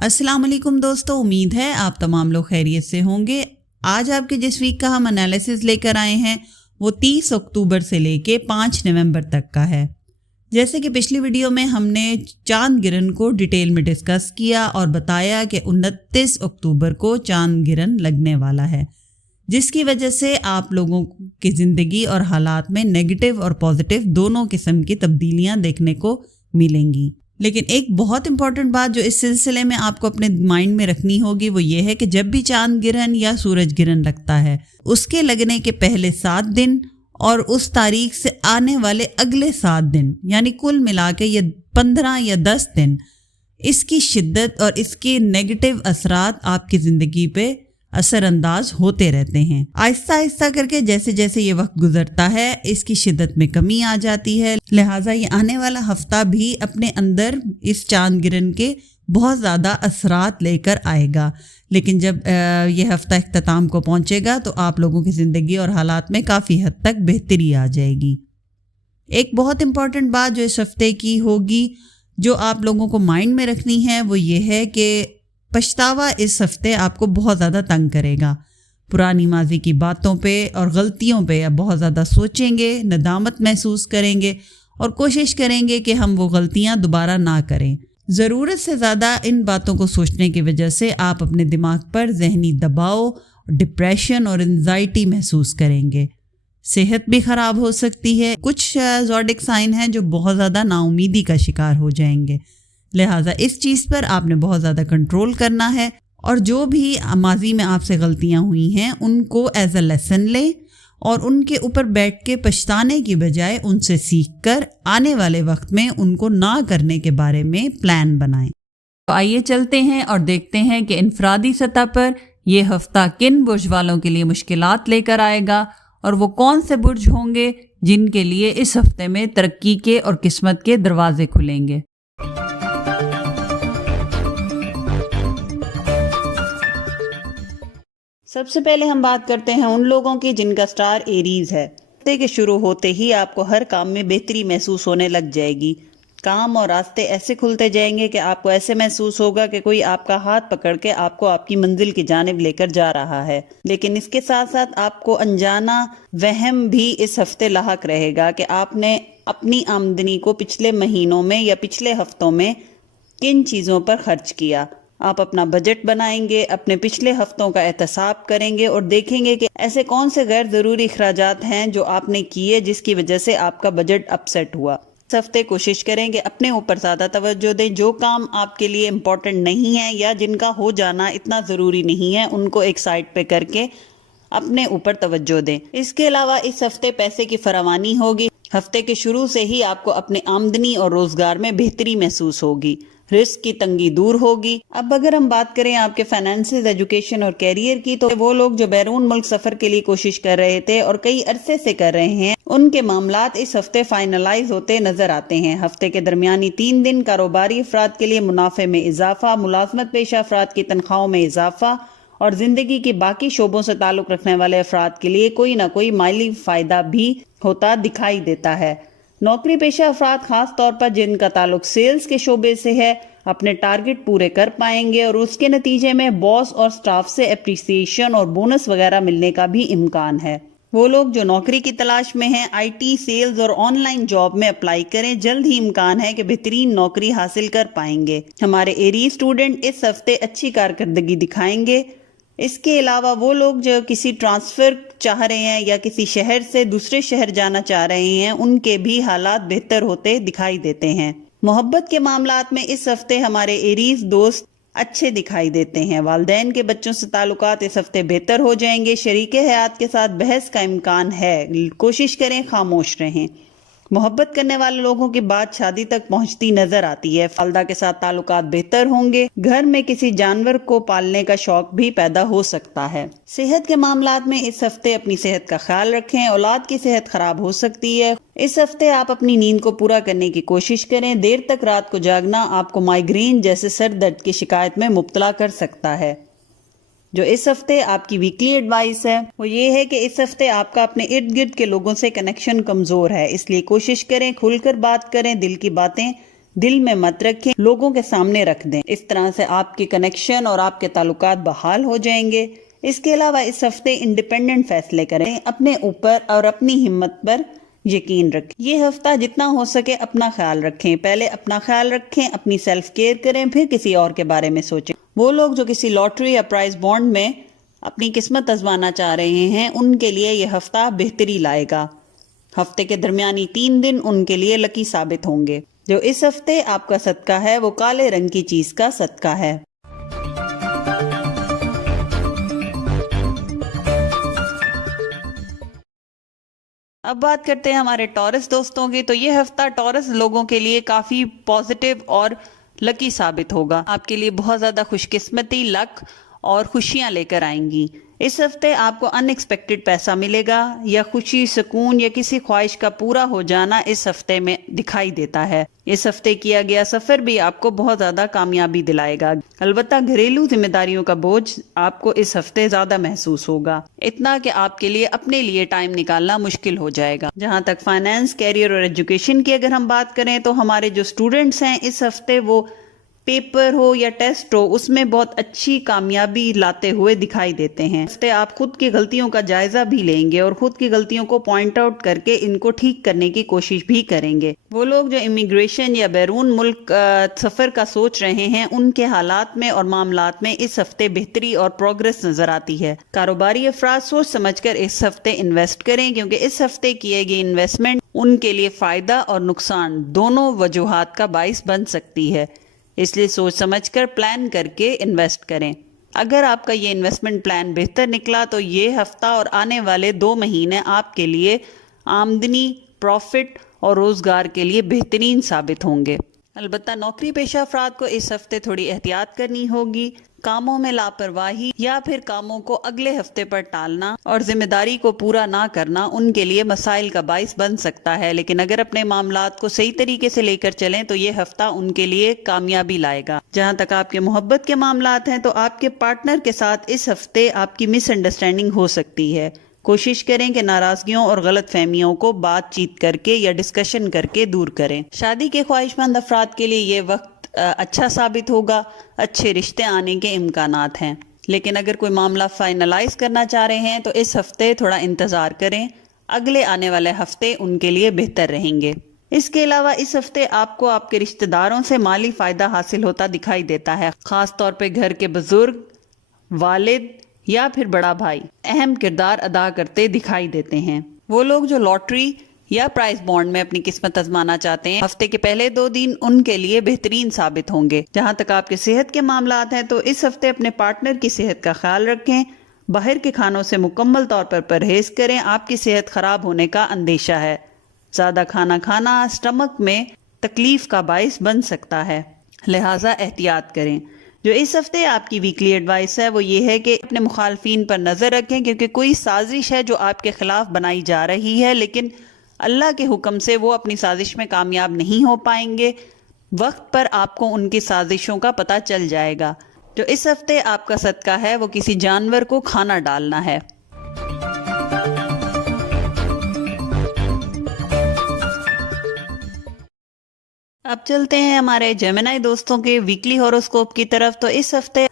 السلام علیکم دوستو، امید ہے آپ تمام لوگ خیریت سے ہوں گے۔ آج آپ کے جس ویک کا ہم انالیسز لے کر آئے ہیں وہ 30 اکتوبر سے لے کے 5 نومبر تک کا ہے۔ جیسے کہ پچھلی ویڈیو میں ہم نے چاند گرہن کو ڈیٹیل میں ڈسکس کیا اور بتایا کہ 29 اکتوبر کو چاند گرہن لگنے والا ہے، جس کی وجہ سے آپ لوگوں کی زندگی اور حالات میں نیگیٹو اور پازیٹیو دونوں قسم کی تبدیلیاں دیکھنے کو ملیں گی۔ لیکن ایک بہت امپورٹنٹ بات جو اس سلسلے میں آپ کو اپنے مائنڈ میں رکھنی ہوگی وہ یہ ہے کہ جب بھی چاند گرہن یا سورج گرہن لگتا ہے، اس کے لگنے کے پہلے 7 دن اور اس تاریخ سے آنے والے اگلے 7 دن، یعنی کل ملا کے یہ 15 یا 10 دن، اس کی شدت اور اس کے نیگیٹو اثرات آپ کی زندگی پہ اثر انداز ہوتے رہتے ہیں۔ آہستہ آہستہ کر کے جیسے جیسے یہ وقت گزرتا ہے اس کی شدت میں کمی آ جاتی ہے، لہٰذا یہ آنے والا ہفتہ بھی اپنے اندر اس چاند گرہن کے بہت زیادہ اثرات لے کر آئے گا۔ لیکن جب یہ ہفتہ اختتام کو پہنچے گا تو آپ لوگوں کی زندگی اور حالات میں کافی حد تک بہتری آ جائے گی۔ ایک بہت امپورٹنٹ بات جو اس ہفتے کی ہوگی، جو آپ لوگوں کو مائنڈ میں رکھنی ہے، وہ یہ ہے کہ پچھتاوا اس ہفتے آپ کو بہت زیادہ تنگ کرے گا۔ پرانی ماضی کی باتوں پہ اور غلطیوں پہ آپ بہت زیادہ سوچیں گے، ندامت محسوس کریں گے اور کوشش کریں گے کہ ہم وہ غلطیاں دوبارہ نہ کریں۔ ضرورت سے زیادہ ان باتوں کو سوچنے کی وجہ سے آپ اپنے دماغ پر ذہنی دباؤ، ڈپریشن اور انزائٹی محسوس کریں گے۔ صحت بھی خراب ہو سکتی ہے۔ کچھ زوڈک سائن ہیں جو بہت زیادہ نا امیدی کا شکار ہو جائیں گے، لہٰذا اس چیز پر آپ نے بہت زیادہ کنٹرول کرنا ہے، اور جو بھی ماضی میں آپ سے غلطیاں ہوئی ہیں ان کو ایز اے لیسن لیں اور ان کے اوپر بیٹھ کے پچھتانے کی بجائے ان سے سیکھ کر آنے والے وقت میں ان کو نہ کرنے کے بارے میں پلان بنائیں۔ تو آئیے چلتے ہیں اور دیکھتے ہیں کہ انفرادی سطح پر یہ ہفتہ کن برج والوں کے لیے مشکلات لے کر آئے گا اور وہ کون سے برج ہوں گے جن کے لیے اس ہفتے میں ترقی کے اور قسمت کے دروازے کھلیں گے۔ سب سے پہلے ہم بات کرتے ہیں ان لوگوں کی جن کا سٹار ایریز ہے۔ ہفتے کے شروع ہوتے ہی آپ کو ہر کام میں بہتری محسوس ہونے لگ جائے گی۔ کام اور راستے ایسے کھلتے جائیں گے کہ آپ کو ایسے محسوس ہوگا کہ کوئی آپ کا ہاتھ پکڑ کے آپ کو آپ کی منزل کی جانب لے کر جا رہا ہے۔ لیکن اس کے ساتھ ساتھ آپ کو انجانا وہم بھی اس ہفتے لاحق رہے گا کہ آپ نے اپنی آمدنی کو پچھلے مہینوں میں یا پچھلے ہفتوں میں کن چیزوں پر خرچ کیا۔ آپ اپنا بجٹ بنائیں گے، اپنے پچھلے ہفتوں کا احتساب کریں گے اور دیکھیں گے کہ ایسے کون سے غیر ضروری اخراجات ہیں جو آپ نے کیے جس کی وجہ سے آپ کا بجٹ اپسیٹ ہوا۔ اس ہفتے کوشش کریں کہ اپنے اوپر زیادہ توجہ دیں۔ جو کام آپ کے لیے امپورٹنٹ نہیں ہے یا جن کا ہو جانا اتنا ضروری نہیں ہے ان کو ایک سائڈ پہ کر کے اپنے اوپر توجہ دیں۔ اس کے علاوہ اس ہفتے پیسے کی فراوانی ہوگی۔ ہفتے کے شروع سے ہی آپ کو اپنے آمدنی اور روزگار میں بہتری محسوس ہوگی، رزق کی تنگی دور ہوگی۔ اب اگر ہم بات کریں آپ کے فائنانسز، ایجوکیشن اور کیریئر کی، تو وہ لوگ جو بیرون ملک سفر کے لیے کوشش کر رہے تھے اور کئی عرصے سے کر رہے ہیں، ان کے معاملات اس ہفتے فائنلائز ہوتے نظر آتے ہیں۔ ہفتے کے درمیانی 3 دن کاروباری افراد کے لیے منافع میں اضافہ، ملازمت پیشہ افراد کی تنخواہوں میں اضافہ اور زندگی کی باقی شعبوں سے تعلق رکھنے والے افراد کے لیے کوئی نہ کوئی مالی فائدہ بھی ہوتا دکھائی دیتا ہے۔ نوکری پیشہ افراد خاص طور پر جن کا تعلق سیلز کے شعبے سے ہے اپنے ٹارگٹ پورے کر پائیں گے اور اس کے نتیجے میں باس اور سٹاف سے اپریسیشن اور بونس وغیرہ ملنے کا بھی امکان ہے۔ وہ لوگ جو نوکری کی تلاش میں ہیں، آئی ٹی، سیلز اور آن لائن جاب میں اپلائی کریں، جلد ہی امکان ہے کہ بہترین نوکری حاصل کر پائیں گے۔ ہمارے ایریز اسٹوڈنٹ اس ہفتے اچھی کارکردگی دکھائیں گے۔ اس کے علاوہ وہ لوگ جو کسی ٹرانسفر چاہ رہے ہیں یا کسی شہر سے دوسرے شہر جانا چاہ رہے ہیں، ان کے بھی حالات بہتر ہوتے دکھائی دیتے ہیں۔ محبت کے معاملات میں اس ہفتے ہمارے ایریز دوست اچھے دکھائی دیتے ہیں۔ والدین کے بچوں سے تعلقات اس ہفتے بہتر ہو جائیں گے۔ شریک حیات کے ساتھ بحث کا امکان ہے، کوشش کریں خاموش رہیں۔ محبت کرنے والے لوگوں کی بات شادی تک پہنچتی نظر آتی ہے۔ والدہ کے ساتھ تعلقات بہتر ہوں گے۔ گھر میں کسی جانور کو پالنے کا شوق بھی پیدا ہو سکتا ہے۔ صحت کے معاملات میں اس ہفتے اپنی صحت کا خیال رکھیں، اولاد کی صحت خراب ہو سکتی ہے۔ اس ہفتے آپ اپنی نیند کو پورا کرنے کی کوشش کریں۔ دیر تک رات کو جاگنا آپ کو مائیگرین جیسے سر درد کی شکایت میں مبتلا کر سکتا ہے۔ جو اس ہفتے آپ کی ویکلی ایڈوائس ہے وہ یہ ہے کہ اس ہفتے آپ کا اپنے ارد گرد کے لوگوں سے کنیکشن کمزور ہے، اس لیے کوشش کریں کھل کر بات کریں، دل کی باتیں دل میں مت رکھیں، لوگوں کے سامنے رکھ دیں۔ اس طرح سے آپ کے کنیکشن اور آپ کے تعلقات بحال ہو جائیں گے۔ اس کے علاوہ اس ہفتے انڈیپینڈنٹ فیصلے کریں، اپنے اوپر اور اپنی ہمت پر یقین رکھیں۔ یہ ہفتہ جتنا ہو سکے اپنا خیال رکھیں، پہلے اپنا خیال رکھیں، اپنی سیلف کیئر کریں، پھر کسی اور کے بارے میں سوچیں۔ وہ لوگ جو کسی لاٹری یا پرائز بانڈ میں اپنی قسمت آزمانا چاہ رہے ہیں، ان کے لیے یہ ہفتہ بہتری لائے گا۔ ہفتے کے درمیانی 3 دن ان کے لیے لکی ثابت ہوں گے۔ جو اس ہفتے آپ کا صدقہ ہے وہ کالے رنگ کی چیز کا صدقہ ہے۔ اب بات کرتے ہیں ہمارے ٹورس دوستوں کی۔ تو یہ ہفتہ ٹورس لوگوں کے لیے کافی پازیٹیو اور لکی ثابت ہوگا۔ آپ کے لیے بہت زیادہ خوش قسمتی، لک اور خوشیاں لے کر آئیں گی۔ اس ہفتے آپ کو ان ایکسپیکٹڈ پیسہ ملے گا، یا خوشی، سکون یا کسی خواہش کا پورا ہو جانا اس ہفتے میں دکھائی دیتا ہے۔ اس ہفتے کیا گیا سفر بھی آپ کو بہت زیادہ کامیابی دلائے گا۔ البتہ گھریلو ذمہ داریوں کا بوجھ آپ کو اس ہفتے زیادہ محسوس ہوگا، اتنا کہ آپ کے لیے اپنے لیے ٹائم نکالنا مشکل ہو جائے گا۔ جہاں تک فائنانس، کیریئر اور ایجوکیشن کی اگر ہم بات کریں تو ہمارے جو اسٹوڈنٹس ہیں اس ہفتے وہ پیپر ہو یا ٹیسٹ ہو اس میں بہت اچھی کامیابی لاتے ہوئے دکھائی دیتے ہیں۔ اس ہفتے آپ خود کی غلطیوں کا جائزہ بھی لیں گے اور خود کی غلطیوں کو پوائنٹ آؤٹ کر کے ان کو ٹھیک کرنے کی کوشش بھی کریں گے۔ وہ لوگ جو امیگریشن یا بیرون ملک سفر کا سوچ رہے ہیں، ان کے حالات میں اور معاملات میں اس ہفتے بہتری اور پروگرس نظر آتی ہے۔ کاروباری افراد سوچ سمجھ کر اس ہفتے انویسٹ کریں، کیونکہ اس ہفتے کیے گئے انویسٹمنٹ ان کے لیے فائدہ اور نقصان دونوں وجوہات کا باعث بن سکتی ہے، اس لیے سوچ سمجھ کر پلان کر کے انویسٹ کریں۔ اگر آپ کا یہ انویسٹمنٹ پلان بہتر نکلا تو یہ ہفتہ اور آنے والے 2 مہینے آپ کے لیے آمدنی، پروفٹ اور روزگار کے لیے بہترین ثابت ہوں گے۔ البتہ نوکری پیشہ افراد کو اس ہفتے تھوڑی احتیاط کرنی ہوگی۔ کاموں میں لاپرواہی یا پھر کاموں کو اگلے ہفتے پر ٹالنا اور ذمہ داری کو پورا نہ کرنا ان کے لیے مسائل کا باعث بن سکتا ہے، لیکن اگر اپنے معاملات کو صحیح طریقے سے لے کر چلیں تو یہ ہفتہ ان کے لیے کامیابی لائے گا۔ جہاں تک آپ کے محبت کے معاملات ہیں تو آپ کے پارٹنر کے ساتھ اس ہفتے آپ کی مس انڈرسٹینڈنگ ہو سکتی ہے۔ کوشش کریں کہ ناراضگیوں اور غلط فہمیوں کو بات چیت کر کے یا ڈسکشن کر کے دور کریں۔ شادی کے خواہش مند افراد کے لیے یہ وقت اچھا ثابت ہوگا، اچھے رشتے آنے کے امکانات ہیں، لیکن اگر کوئی معاملہ فائنلائز کرنا چاہ رہے ہیں تو اس ہفتے تھوڑا انتظار کریں، اگلے آنے والے ہفتے ان کے لیے بہتر رہیں گے۔ اس کے علاوہ اس ہفتے آپ کو آپ کے رشتہ داروں سے مالی فائدہ حاصل ہوتا دکھائی دیتا ہے، خاص طور پہ گھر کے بزرگ، والد یا پھر بڑا بھائی اہم کردار ادا کرتے دکھائی دیتے ہیں۔ وہ لوگ جو لاٹری یا پرائز بانڈ میں اپنی قسمت آزمانا چاہتے ہیں، ہفتے کے پہلے 2 دن ان کے لیے بہترین ثابت ہوں گے۔ جہاں تک آپ کے صحت کے معاملات ہیں تو اس ہفتے اپنے پارٹنر کی صحت کا خیال رکھیں، باہر کے کھانوں سے مکمل طور پر پرہیز کریں، آپ کی صحت خراب ہونے کا اندیشہ ہے۔ زیادہ کھانا کھانا اسٹمک میں تکلیف کا باعث بن سکتا ہے، لہٰذا احتیاط کریں۔ جو اس ہفتے آپ کی ویکلی ایڈوائس ہے وہ یہ ہے کہ اپنے مخالفین پر نظر رکھیں، کیونکہ کوئی سازش ہے جو آپ کے خلاف بنائی جا رہی ہے، لیکن اللہ کے حکم سے وہ اپنی سازش میں کامیاب نہیں ہو پائیں گے۔ وقت پر آپ کو ان کی سازشوں کا پتہ چل جائے گا۔ جو اس ہفتے آپ کا صدقہ ہے وہ کسی جانور کو کھانا ڈالنا ہے۔ اب چلتے ہیں ہمارے جیمنائی دوستوں کے ویکلی ہوروسکوپ کی طرف۔ تو اس ہفتے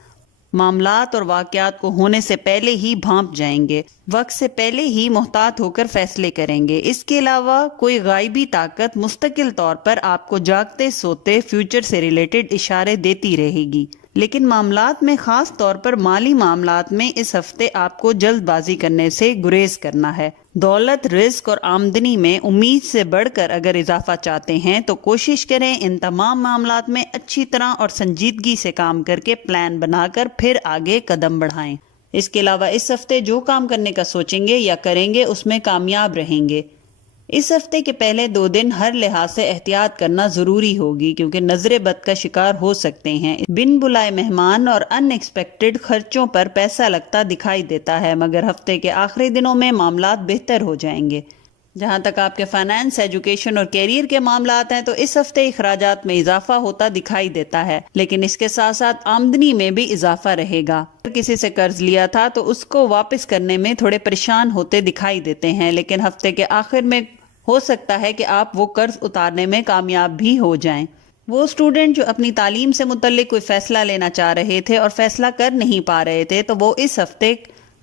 معاملات اور واقعات کو ہونے سے پہلے ہی بھانپ جائیں گے، وقت سے پہلے ہی محتاط ہو کر فیصلے کریں گے۔ اس کے علاوہ کوئی غائبی طاقت مستقل طور پر آپ کو جاگتے سوتے فیوچر سے ریلیٹڈ اشارے دیتی رہے گی، لیکن معاملات میں، خاص طور پر مالی معاملات میں، اس ہفتے آپ کو جلد بازی کرنے سے گریز کرنا ہے۔ دولت، رزق اور آمدنی میں امید سے بڑھ کر اگر اضافہ چاہتے ہیں تو کوشش کریں ان تمام معاملات میں اچھی طرح اور سنجیدگی سے کام کر کے پلان بنا کر پھر آگے قدم بڑھائیں۔ اس کے علاوہ اس ہفتے جو کام کرنے کا سوچیں گے یا کریں گے اس میں کامیاب رہیں گے۔ اس ہفتے کے پہلے 2 دن ہر لحاظ سے احتیاط کرنا ضروری ہوگی، کیونکہ نظر بد کا شکار ہو سکتے ہیں۔ بن بلائے مہمان اور ان ایکسپیکٹڈ خرچوں پر پیسہ لگتا دکھائی دیتا ہے، مگر ہفتے کے آخری دنوں میں معاملات بہتر ہو جائیں گے۔ جہاں تک آپ کے فائنانس، ایجوکیشن اور کیریئر کے معاملات ہیں تو اس ہفتے اخراجات میں اضافہ ہوتا دکھائی دیتا ہے، لیکن اس کے ساتھ ساتھ آمدنی میں بھی اضافہ رہے گا۔ اگر کسی سے قرض لیا تھا تو اس کو واپس کرنے میں تھوڑے پریشان ہوتے دکھائی دیتے ہیں، لیکن ہفتے کے آخر میں ہو سکتا ہے کہ آپ وہ قرض اتارنے میں کامیاب بھی ہو جائیں۔ وہ اسٹوڈنٹ جو اپنی تعلیم سے متعلق کوئی فیصلہ لینا چاہ رہے تھے اور فیصلہ کر نہیں پا رہے تھے، تو وہ اس ہفتے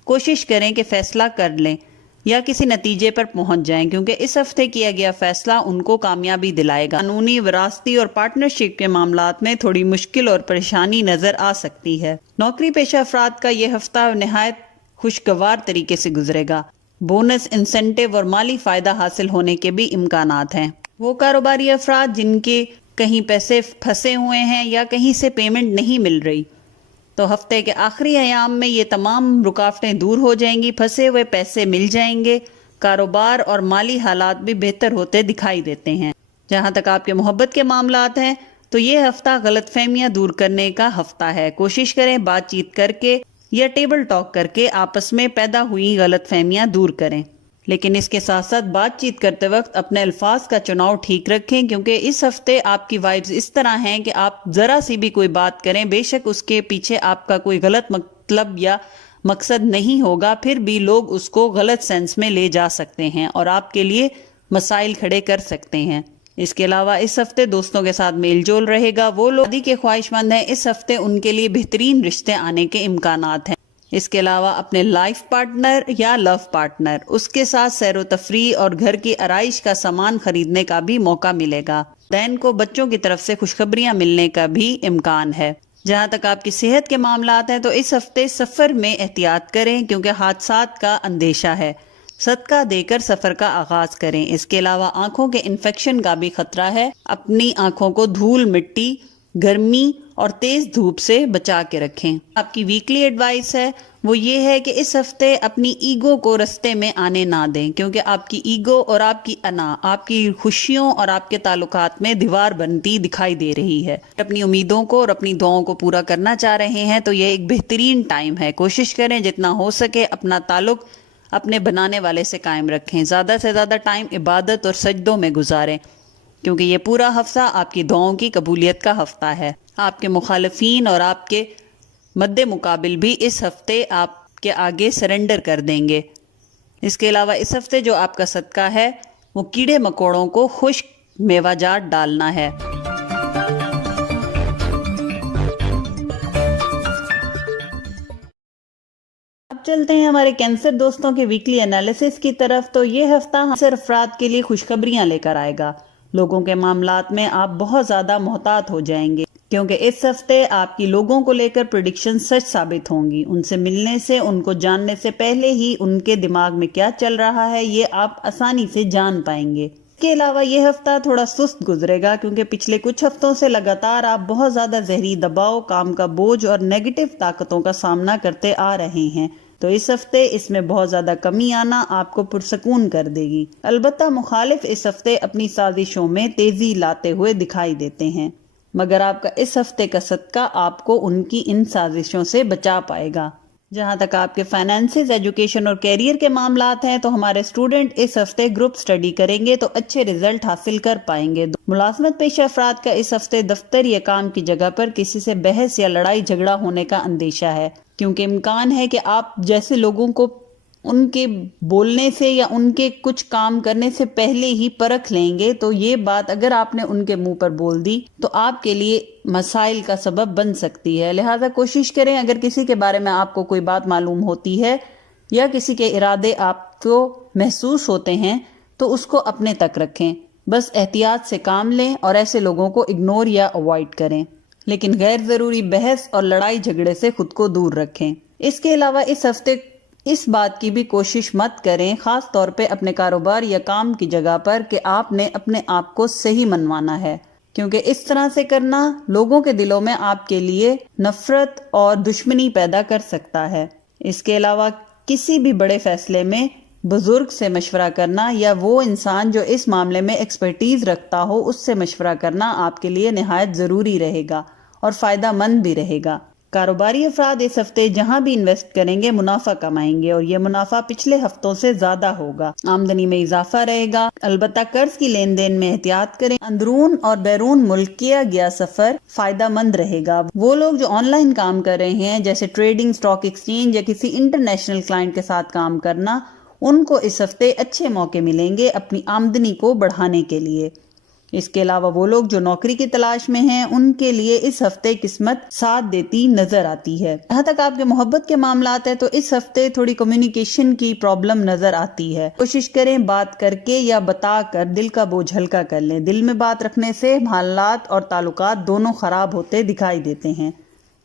کوشش کریں کہ فیصلہ کر لیں یا کسی نتیجے پر پہنچ جائیں، کیونکہ اس ہفتے کیا گیا فیصلہ ان کو کامیابی دلائے گا۔ قانونی، وراثتی اور پارٹنرشپ کے معاملات میں تھوڑی مشکل اور پریشانی نظر آ سکتی ہے۔ نوکری پیشہ افراد کا یہ ہفتہ نہایت خوشگوار طریقے سے گزرے گا۔ بونس، انسینٹیو اور مالی فائدہ حاصل ہونے کے بھی امکانات ہیں۔ وہ کاروباری افراد جن کے کہیں پیسے پھنسے ہوئے ہیں یا کہیں سے پیمنٹ نہیں مل رہی، تو ہفتے کے آخری ایام میں یہ تمام رکاوٹیں دور ہو جائیں گی، پھنسے ہوئے پیسے مل جائیں گے، کاروبار اور مالی حالات بھی بہتر ہوتے دکھائی دیتے ہیں۔ جہاں تک آپ کے محبت کے معاملات ہیں تو یہ ہفتہ غلط فہمیاں دور کرنے کا ہفتہ ہے۔ کوشش کریں بات چیت کر کے یا ٹیبل ٹاک کر کے آپس میں پیدا ہوئی غلط فہمیاں دور کریں، لیکن اس کے ساتھ ساتھ بات چیت کرتے وقت اپنے الفاظ کا چناؤ ٹھیک رکھیں، کیونکہ اس ہفتے آپ کی وائبز اس طرح ہیں کہ آپ ذرا سی بھی کوئی بات کریں، بے شک اس کے پیچھے آپ کا کوئی غلط مطلب یا مقصد نہیں ہوگا، پھر بھی لوگ اس کو غلط سینس میں لے جا سکتے ہیں اور آپ کے لیے مسائل کھڑے کر سکتے ہیں۔ اس کے علاوہ اس ہفتے دوستوں کے ساتھ میل جول رہے گا۔ وہ لوگ شادی کے خواہش مند ہیں، اس ہفتے ان کے لیے بہترین رشتے آنے کے امکانات ہیں۔ اس کے علاوہ اپنے لائف پارٹنر یا لو پارٹنر، اس کے ساتھ سیر و تفریح اور گھر کی آرائش کا سامان خریدنے کا بھی موقع ملے گا۔ والدین کو بچوں کی طرف سے خوشخبریاں ملنے کا بھی امکان ہے۔ جہاں تک آپ کی صحت کے معاملات ہیں تو اس ہفتے سفر میں احتیاط کریں، کیونکہ حادثات کا اندیشہ ہے۔ صدقہ دے کر سفر کا آغاز کریں۔ اس کے علاوہ آنکھوں کے انفیکشن کا بھی خطرہ ہے۔ اپنی آنکھوں کو دھول، مٹی، گرمی اور تیز دھوپ سے بچا کے رکھیں۔ آپ کی ویکلی ایڈوائس ہے وہ یہ ہے کہ اس ہفتے اپنی ایگو کو رستے میں آنے نہ دیں، کیونکہ آپ کی ایگو اور آپ کی انا آپ کی خوشیوں اور آپ کے تعلقات میں دیوار بنتی دکھائی دے رہی ہے۔ اپنی امیدوں کو اور اپنی دعاؤں کو پورا کرنا چاہ رہے ہیں تو یہ ایک بہترین ٹائم ہے۔ کوشش کریں جتنا ہو سکے اپنا تعلق اپنے بنانے والے سے قائم رکھیں۔ زیادہ سے زیادہ ٹائم عبادت اور سجدوں میں گزاریں، کیونکہ یہ پورا ہفتہ آپ کی دعاؤں کی قبولیت کا ہفتہ ہے۔ آپ کے مخالفین اور آپ کے مد مقابل بھی اس ہفتے آپ کے آگے سرنڈر کر دیں گے۔ اس کے علاوہ اس ہفتے جو آپ کا صدقہ ہے وہ کیڑے مکوڑوں کو خشک میوہ جات ڈالنا ہے۔ اب چلتے ہیں ہمارے کینسر دوستوں کے ویکلی انالیسس کی طرف۔ تو یہ ہفتہ کینسر افراد کے لیے خوشخبریاں لے کر آئے گا۔ لوگوں کے معاملات میں آپ بہت زیادہ محتاط ہو جائیں گے، کیونکہ اس ہفتے آپ کی لوگوں کو لے کر پریڈکشن سچ ثابت ہوں گی۔ ان سے ملنے سے، ان کو جاننے سے پہلے ہی ان کے دماغ میں کیا چل رہا ہے یہ آپ آسانی سے جان پائیں گے۔ اس کے علاوہ یہ ہفتہ تھوڑا سست گزرے گا، کیونکہ پچھلے کچھ ہفتوں سے لگاتار آپ بہت زیادہ ذہنی دباؤ، کام کا بوجھ اور نیگیٹو طاقتوں کا سامنا کرتے آ رہے ہیں۔ تو اس ہفتے اس میں بہت زیادہ کمی آنا آپ کو پرسکون کر دے گی۔ البتہ مخالف اس ہفتے اپنی سازشوں میں تیزی لاتے ہوئے دکھائی دیتے ہیں، مگر آپ کا اس ہفتے کا صدقہ آپ کو ان کی ان سازشوں سے بچا پائے گا۔ جہاں تک آپ کے فائنانسز، ایجوکیشن اور کیریئر کے معاملات ہیں تو ہمارے اسٹوڈنٹ اس ہفتے گروپ سٹڈی کریں گے تو اچھے رزلٹ حاصل کر پائیں گے۔ ملازمت پیشہ افراد کا اس ہفتے دفتر یا کام کی جگہ پر کسی سے بحث یا لڑائی جھگڑا ہونے کا اندیشہ ہے، کیونکہ امکان ہے کہ آپ جیسے لوگوں کو ان کے بولنے سے یا ان کے کچھ کام کرنے سے پہلے ہی پرکھ لیں گے، تو یہ بات اگر آپ نے ان کے منہ پر بول دی تو آپ کے لیے مسائل کا سبب بن سکتی ہے۔ لہٰذا کوشش کریں اگر کسی کے بارے میں آپ کو کوئی بات معلوم ہوتی ہے یا کسی کے ارادے آپ کو محسوس ہوتے ہیں تو اس کو اپنے تک رکھیں، بس احتیاط سے کام لیں اور ایسے لوگوں کو اگنور یا اوائڈ کریں، لیکن غیر ضروری بحث اور لڑائی جھگڑے سے خود کو دور رکھیں۔ اس کے علاوہ اس ہفتے اس بات کی بھی کوشش مت کریں، خاص طور پہ اپنے کاروبار یا کام کی جگہ پر، کہ آپ نے اپنے آپ کو صحیح منوانا ہے، کیونکہ اس طرح سے کرنا لوگوں کے دلوں میں آپ کے لیے نفرت اور دشمنی پیدا کر سکتا ہے۔ اس کے علاوہ کسی بھی بڑے فیصلے میں بزرگ سے مشورہ کرنا یا وہ انسان جو اس معاملے میں ایکسپرٹیز رکھتا ہو اس سے مشورہ کرنا آپ کے لیے نہایت ضروری رہے گا اور فائدہ مند بھی رہے گا۔ کاروباری افراد اس ہفتے جہاں بھی انویسٹ کریں گے منافع کمائیں گے، اور یہ منافع پچھلے ہفتوں سے زیادہ ہوگا۔ آمدنی میں اضافہ رہے گا، البتہ قرض کی لین دین میں احتیاط کریں۔ اندرون اور بیرون ملک کیا گیا سفر فائدہ مند رہے گا۔ وہ لوگ جو آن لائن کام کر رہے ہیں جیسے ٹریڈنگ، اسٹاک ایکسچینج یا کسی انٹرنیشنل کلائنٹ کے ساتھ کام کرنا، ان کو اس ہفتے اچھے موقع ملیں گے اپنی آمدنی کو بڑھانے کے لیے۔ اس کے علاوہ وہ لوگ جو نوکری کی تلاش میں ہیں ان کے لیے اس ہفتے قسمت ساتھ دیتی نظر آتی ہے۔ جہاں تک آپ کے محبت کے معاملات ہیں تو اس ہفتے تھوڑی کمیونیکیشن کی پرابلم نظر آتی ہے۔ کوشش کریں بات کر کے یا بتا کر دل کا بوجھ ہلکا کر لیں۔ دل میں بات رکھنے سے حالات اور تعلقات دونوں خراب ہوتے دکھائی دیتے ہیں۔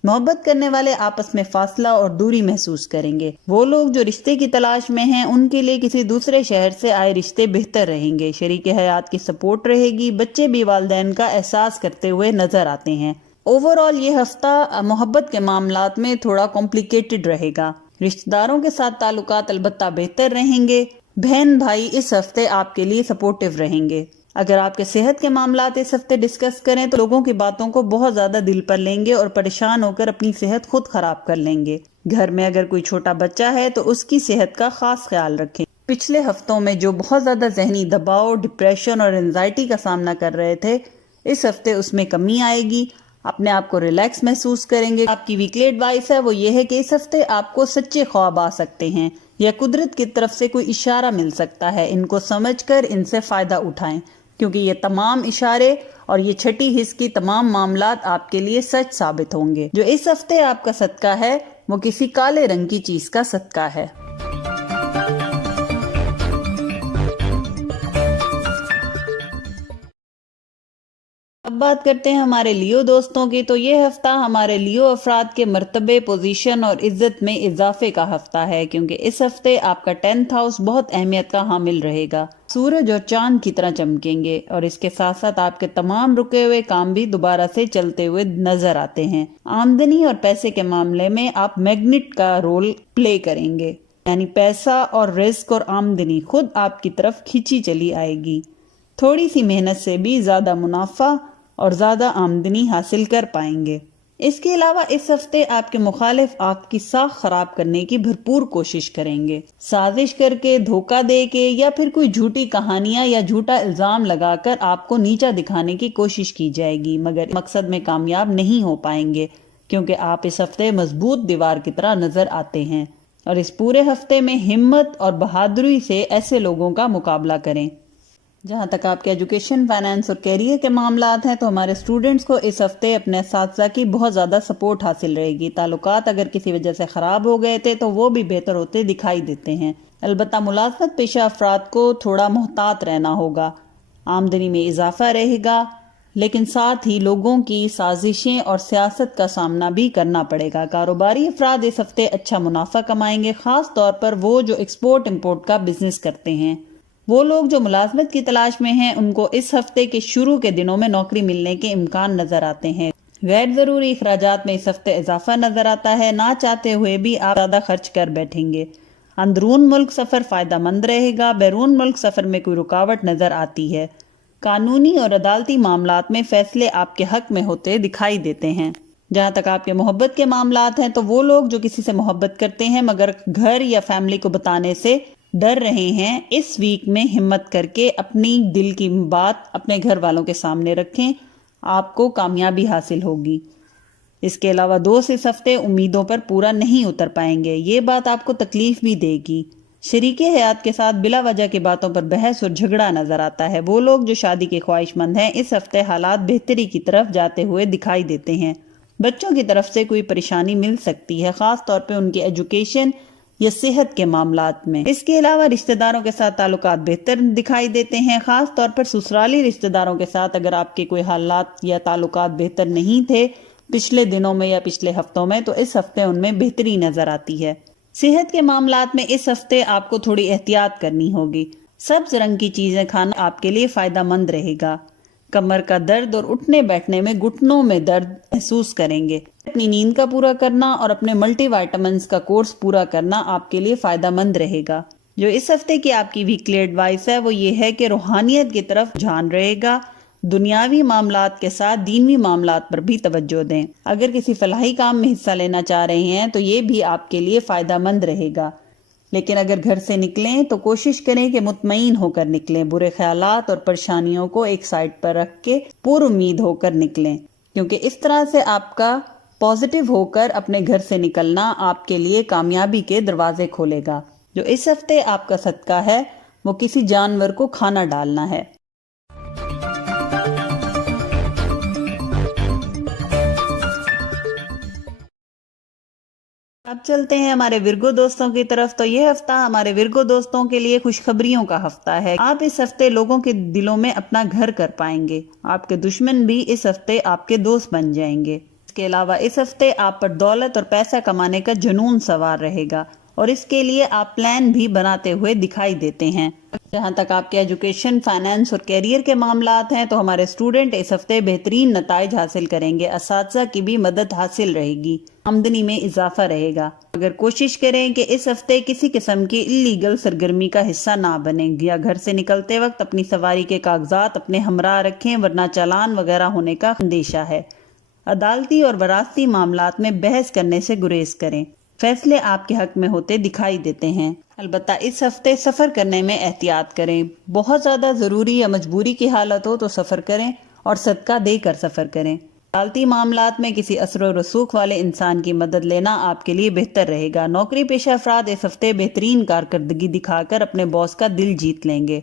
محبت کرنے والے آپس میں فاصلہ اور دوری محسوس کریں گے۔ وہ لوگ جو رشتے کی تلاش میں ہیں ان کے لیے کسی دوسرے شہر سے آئے رشتے بہتر رہیں گے۔ شریک حیات کی سپورٹ رہے گی۔ بچے بھی والدین کا احساس کرتے ہوئے نظر آتے ہیں۔ اوور آل یہ ہفتہ محبت کے معاملات میں تھوڑا کمپلیکیٹڈ رہے گا۔ رشتہ داروں کے ساتھ تعلقات البتہ بہتر رہیں گے۔ بہن بھائی اس ہفتے آپ کے لیے سپورٹیو رہیں گے۔ اگر آپ کے صحت کے معاملات اس ہفتے ڈسکس کریں تو لوگوں کی باتوں کو بہت زیادہ دل پر لیں گے اور پریشان ہو کر اپنی صحت خود خراب کر لیں گے۔ گھر میں اگر کوئی چھوٹا بچہ ہے تو اس کی صحت کا خاص خیال رکھیں۔ پچھلے ہفتوں میں جو بہت زیادہ ذہنی دباؤ، ڈپریشن اور انزائٹی کا سامنا کر رہے تھے، اس ہفتے اس میں کمی آئے گی۔ اپنے آپ کو ریلیکس محسوس کریں گے۔ آپ کی ویکلی ایڈوائس ہے وہ یہ ہے کہ اس ہفتے آپ کو سچے خواب آ سکتے ہیں یا قدرت کی طرف سے کوئی اشارہ مل سکتا ہے۔ ان کو سمجھ کر ان سے فائدہ اٹھائیں، کیونکہ یہ تمام اشارے اور یہ چھٹی حص کی تمام معاملات آپ کے لیے سچ ثابت ہوں گے۔ جو اس ہفتے آپ کا صدقہ ہے وہ کسی کالے رنگ کی چیز کا صدقہ ہے۔ اب بات کرتے ہیں ہمارے لیو دوستوں کی۔ تو یہ ہفتہ ہمارے لیو افراد کے مرتبے، پوزیشن اور عزت میں اضافے کا ہفتہ ہے، کیونکہ اس ہفتے آپ کا 10th ہاؤس بہت اہمیت کا حامل رہے گا۔ سورج اور چاند کی طرح چمکیں گے اور اس کے ساتھ ساتھ آپ کے تمام رکے ہوئے کام بھی دوبارہ سے چلتے ہوئے نظر آتے ہیں۔ آمدنی اور پیسے کے معاملے میں آپ میگنیٹ کا رول پلے کریں گے، یعنی پیسہ اور رزق اور آمدنی خود آپ کی طرف کھینچی چلی آئے گی۔ تھوڑی سی محنت سے بھی زیادہ منافع اور زیادہ آمدنی حاصل کر پائیں گے۔ اس کے علاوہ اس ہفتے آپ کے مخالف آپ کی ساکھ خراب کرنے کی بھرپور کوشش کریں گے۔ سازش کر کے، دھوکہ دے کے یا پھر کوئی جھوٹی کہانیاں یا جھوٹا الزام لگا کر آپ کو نیچا دکھانے کی کوشش کی جائے گی، مگر مقصد میں کامیاب نہیں ہو پائیں گے، کیونکہ آپ اس ہفتے مضبوط دیوار کی طرح نظر آتے ہیں۔ اور اس پورے ہفتے میں ہمت اور بہادری سے ایسے لوگوں کا مقابلہ کریں۔ جہاں تک آپ کے ایجوکیشن، فائنانس اور کیریئر کے معاملات ہیں تو ہمارے اسٹوڈنٹس کو اس ہفتے اپنے اساتذہ کی بہت زیادہ سپورٹ حاصل رہے گی۔ تعلقات اگر کسی وجہ سے خراب ہو گئے تھے تو وہ بھی بہتر ہوتے دکھائی دیتے ہیں۔ البتہ ملازمت پیشہ افراد کو تھوڑا محتاط رہنا ہوگا۔ آمدنی میں اضافہ رہے گا، لیکن ساتھ ہی لوگوں کی سازشیں اور سیاست کا سامنا بھی کرنا پڑے گا۔ کاروباری افراد اس ہفتے اچھا منافع کمائیں گے، خاص طور پر وہ جو ایکسپورٹ امپورٹ کا بزنس کرتے ہیں۔ وہ لوگ جو ملازمت کی تلاش میں ہیں ان کو اس ہفتے کے شروع کے دنوں میں نوکری ملنے کے امکان نظر آتے ہیں۔ غیر ضروری اخراجات میں اس ہفتے اضافہ نظر آتا ہے۔ نہ چاہتے ہوئے بھی آپ زیادہ خرچ کر بیٹھیں گے۔ اندرون ملک سفر فائدہ مند رہے گا۔ بیرون ملک سفر میں کوئی رکاوٹ نظر آتی ہے۔ قانونی اور عدالتی معاملات میں فیصلے آپ کے حق میں ہوتے دکھائی دیتے ہیں۔ جہاں تک آپ کے محبت کے معاملات ہیں تو وہ لوگ جو کسی سے محبت کرتے ہیں مگر گھر یا فیملی کو بتانے سے ڈر رہے ہیں، اس ویک میں ہمت کر کے اپنی دل کی بات اپنے گھر والوں کے سامنے رکھیں، آپ کو کامیابی حاصل ہوگی۔ اس کے علاوہ دوست اس ہفتے امیدوں پر پورا نہیں اتر پائیں گے، یہ بات آپ کو تکلیف بھی دے گی۔ شریک حیات کے ساتھ بلا وجہ کی باتوں پر بحث اور جھگڑا نظر آتا ہے۔ وہ لوگ جو شادی کے خواہش مند ہیں اس ہفتے حالات بہتری کی طرف جاتے ہوئے دکھائی دیتے ہیں۔ بچوں کی طرف سے کوئی پریشانی مل سکتی ہے، خاص طور پہ ان کی ایجوکیشن یا صحت کے معاملات میں۔ اس کے علاوہ رشتہ داروں کے ساتھ تعلقات بہتر دکھائی دیتے ہیں، خاص طور پر سسرالی رشتہ داروں کے ساتھ اگر آپ کے کوئی حالات یا تعلقات بہتر نہیں تھے پچھلے دنوں میں یا پچھلے ہفتوں میں تو اس ہفتے ان میں بہتری نظر آتی ہے۔ صحت کے معاملات میں اس ہفتے آپ کو تھوڑی احتیاط کرنی ہوگی۔ سبز رنگ کی چیزیں کھانا آپ کے لیے فائدہ مند رہے گا۔ کمر کا درد اور اٹھنے بیٹھنے میں گھٹنوں میں درد محسوس کریں گے۔ اپنی نیند کا پورا کرنا اور اپنے ملٹی وائٹامنز کا کورس پورا کرنا آپ کے لیے فائدہ مند رہے گا۔ جو اس ہفتے کی آپ کی ویکلی ایڈوائس ہے وہ یہ ہے کہ روحانیت کی طرف دھیان رہے گا، دنیاوی معاملات کے ساتھ دینوی معاملات پر بھی توجہ دیں۔ اگر کسی فلاحی کام میں حصہ لینا چاہ رہے ہیں تو یہ بھی آپ کے لیے فائدہ مند رہے گا، لیکن اگر گھر سے نکلیں تو کوشش کریں کہ مطمئن ہو کر نکلیں، برے خیالات اور پریشانیوں کو ایک سائڈ پر رکھ کے پر امید ہو کر نکلیں، کیونکہ اس طرح سے آپ کا پازیٹیو ہو کر اپنے گھر سے نکلنا آپ کے لیے کامیابی کے دروازے کھولے گا۔ جو اس ہفتے آپ کا صدقہ ہے وہ کسی جانور کو کھانا ڈالنا ہے۔ اب چلتے ہیں ہمارے ورگو دوستوں کی طرف. تو یہ ہفتہ ہمارے ورگو دوستوں کے لیے خوشخبریوں کا ہفتہ ہے. آپ اس ہفتے لوگوں کے دلوں میں اپنا گھر کر پائیں گے. آپ کے دشمن بھی اس ہفتے آپ کے دوست بن جائیں گے. اس کے علاوہ اس ہفتے آپ پر دولت اور پیسہ کمانے کا جنون سوار رہے گا اور اس کے لیے آپ پلان بھی بناتے ہوئے دکھائی دیتے ہیں. جہاں تک آپ کے ایجوکیشن، فائنانس اور کیریئر کے معاملات ہیں تو ہمارے اسٹوڈنٹ اس ہفتے بہترین نتائج حاصل کریں گے. اساتذہ کی بھی مدد حاصل رہے گی. آمدنی میں اضافہ رہے گا. اگر کوشش کریں کہ اس ہفتے کسی قسم کی اللیگل سرگرمی کا حصہ نہ بنیں یا گھر سے نکلتے وقت اپنی سواری کے کاغذات اپنے ہمراہ رکھیں ورنہ چالان وغیرہ ہونے کا اندیشہ ہے. عدالتی اور وراثتی معاملات میں بحث کرنے سے گریز کریں. فیصلے آپ کے حق میں ہوتے دکھائی دیتے ہیں. البتہ اس ہفتے سفر کرنے میں احتیاط کریں. بہت زیادہ ضروری یا مجبوری کی حالت ہو تو سفر کریں اور صدقہ دے کر سفر کریں. عدالتی معاملات میں کسی اثر و رسوخ والے انسان کی مدد لینا آپ کے لیے بہتر رہے گا. نوکری پیشہ افراد اس ہفتے بہترین کارکردگی دکھا کر اپنے باس کا دل جیت لیں گے.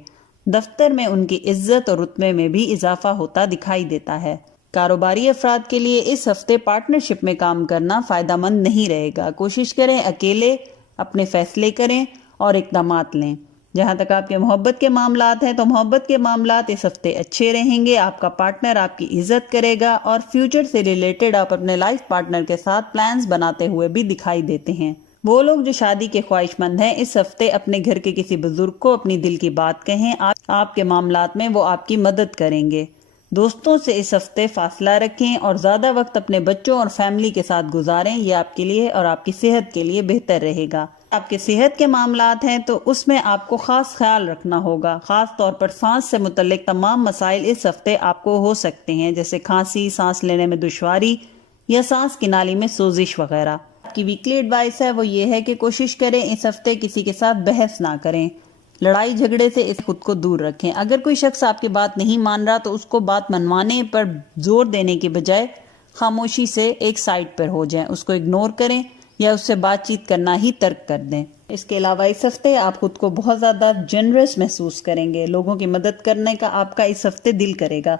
دفتر میں ان کی عزت اور رتبے میں بھی اضافہ ہوتا دکھائی دیتا ہے. کاروباری افراد کے لیے اس ہفتے پارٹنرشپ میں کام کرنا فائدہ مند نہیں رہے گا. کوشش کریں اکیلے اپنے فیصلے کریں اور اقدامات لیں. جہاں تک آپ کے محبت کے معاملات ہیں تو محبت کے معاملات اس ہفتے اچھے رہیں گے. آپ کا پارٹنر آپ کی عزت کرے گا اور فیوچر سے ریلیٹڈ آپ اپنے لائف پارٹنر کے ساتھ پلانز بناتے ہوئے بھی دکھائی دیتے ہیں. وہ لوگ جو شادی کے خواہش مند ہیں اس ہفتے اپنے گھر کے کسی بزرگ کو اپنی دل کی بات کہیں. آپ کے معاملات میں وہ آپ کی مدد کریں گے. دوستوں سے اس ہفتے فاصلہ رکھیں اور زیادہ وقت اپنے بچوں اور فیملی کے ساتھ گزاریں. یہ آپ کے لیے اور آپ کی صحت کے لیے بہتر رہے گا. آپ کے صحت کے معاملات ہیں تو اس میں آپ کو خاص خیال رکھنا ہوگا. خاص طور پر سانس سے متعلق تمام مسائل اس ہفتے آپ کو ہو سکتے ہیں، جیسے کھانسی، سانس لینے میں دشواری یا سانس کی نالی میں سوزش وغیرہ. آپ کی ویکلی ایڈوائس ہے وہ یہ ہے کہ کوشش کریں اس ہفتے کسی کے ساتھ بحث نہ کریں. لڑائی جھگڑے سے خود کو دور رکھیں. اگر کوئی شخص آپ کی بات نہیں مان رہا تو اس کو بات منوانے پر زور دینے کے بجائے خاموشی سے ایک سائڈ پر ہو جائیں. اس کو اگنور کریں یا اس سے بات چیت کرنا ہی ترک کر دیں. اس کے علاوہ اس ہفتے آپ خود کو بہت زیادہ جنرس محسوس کریں گے. لوگوں کی مدد کرنے کا آپ کا اس ہفتے دل کرے گا،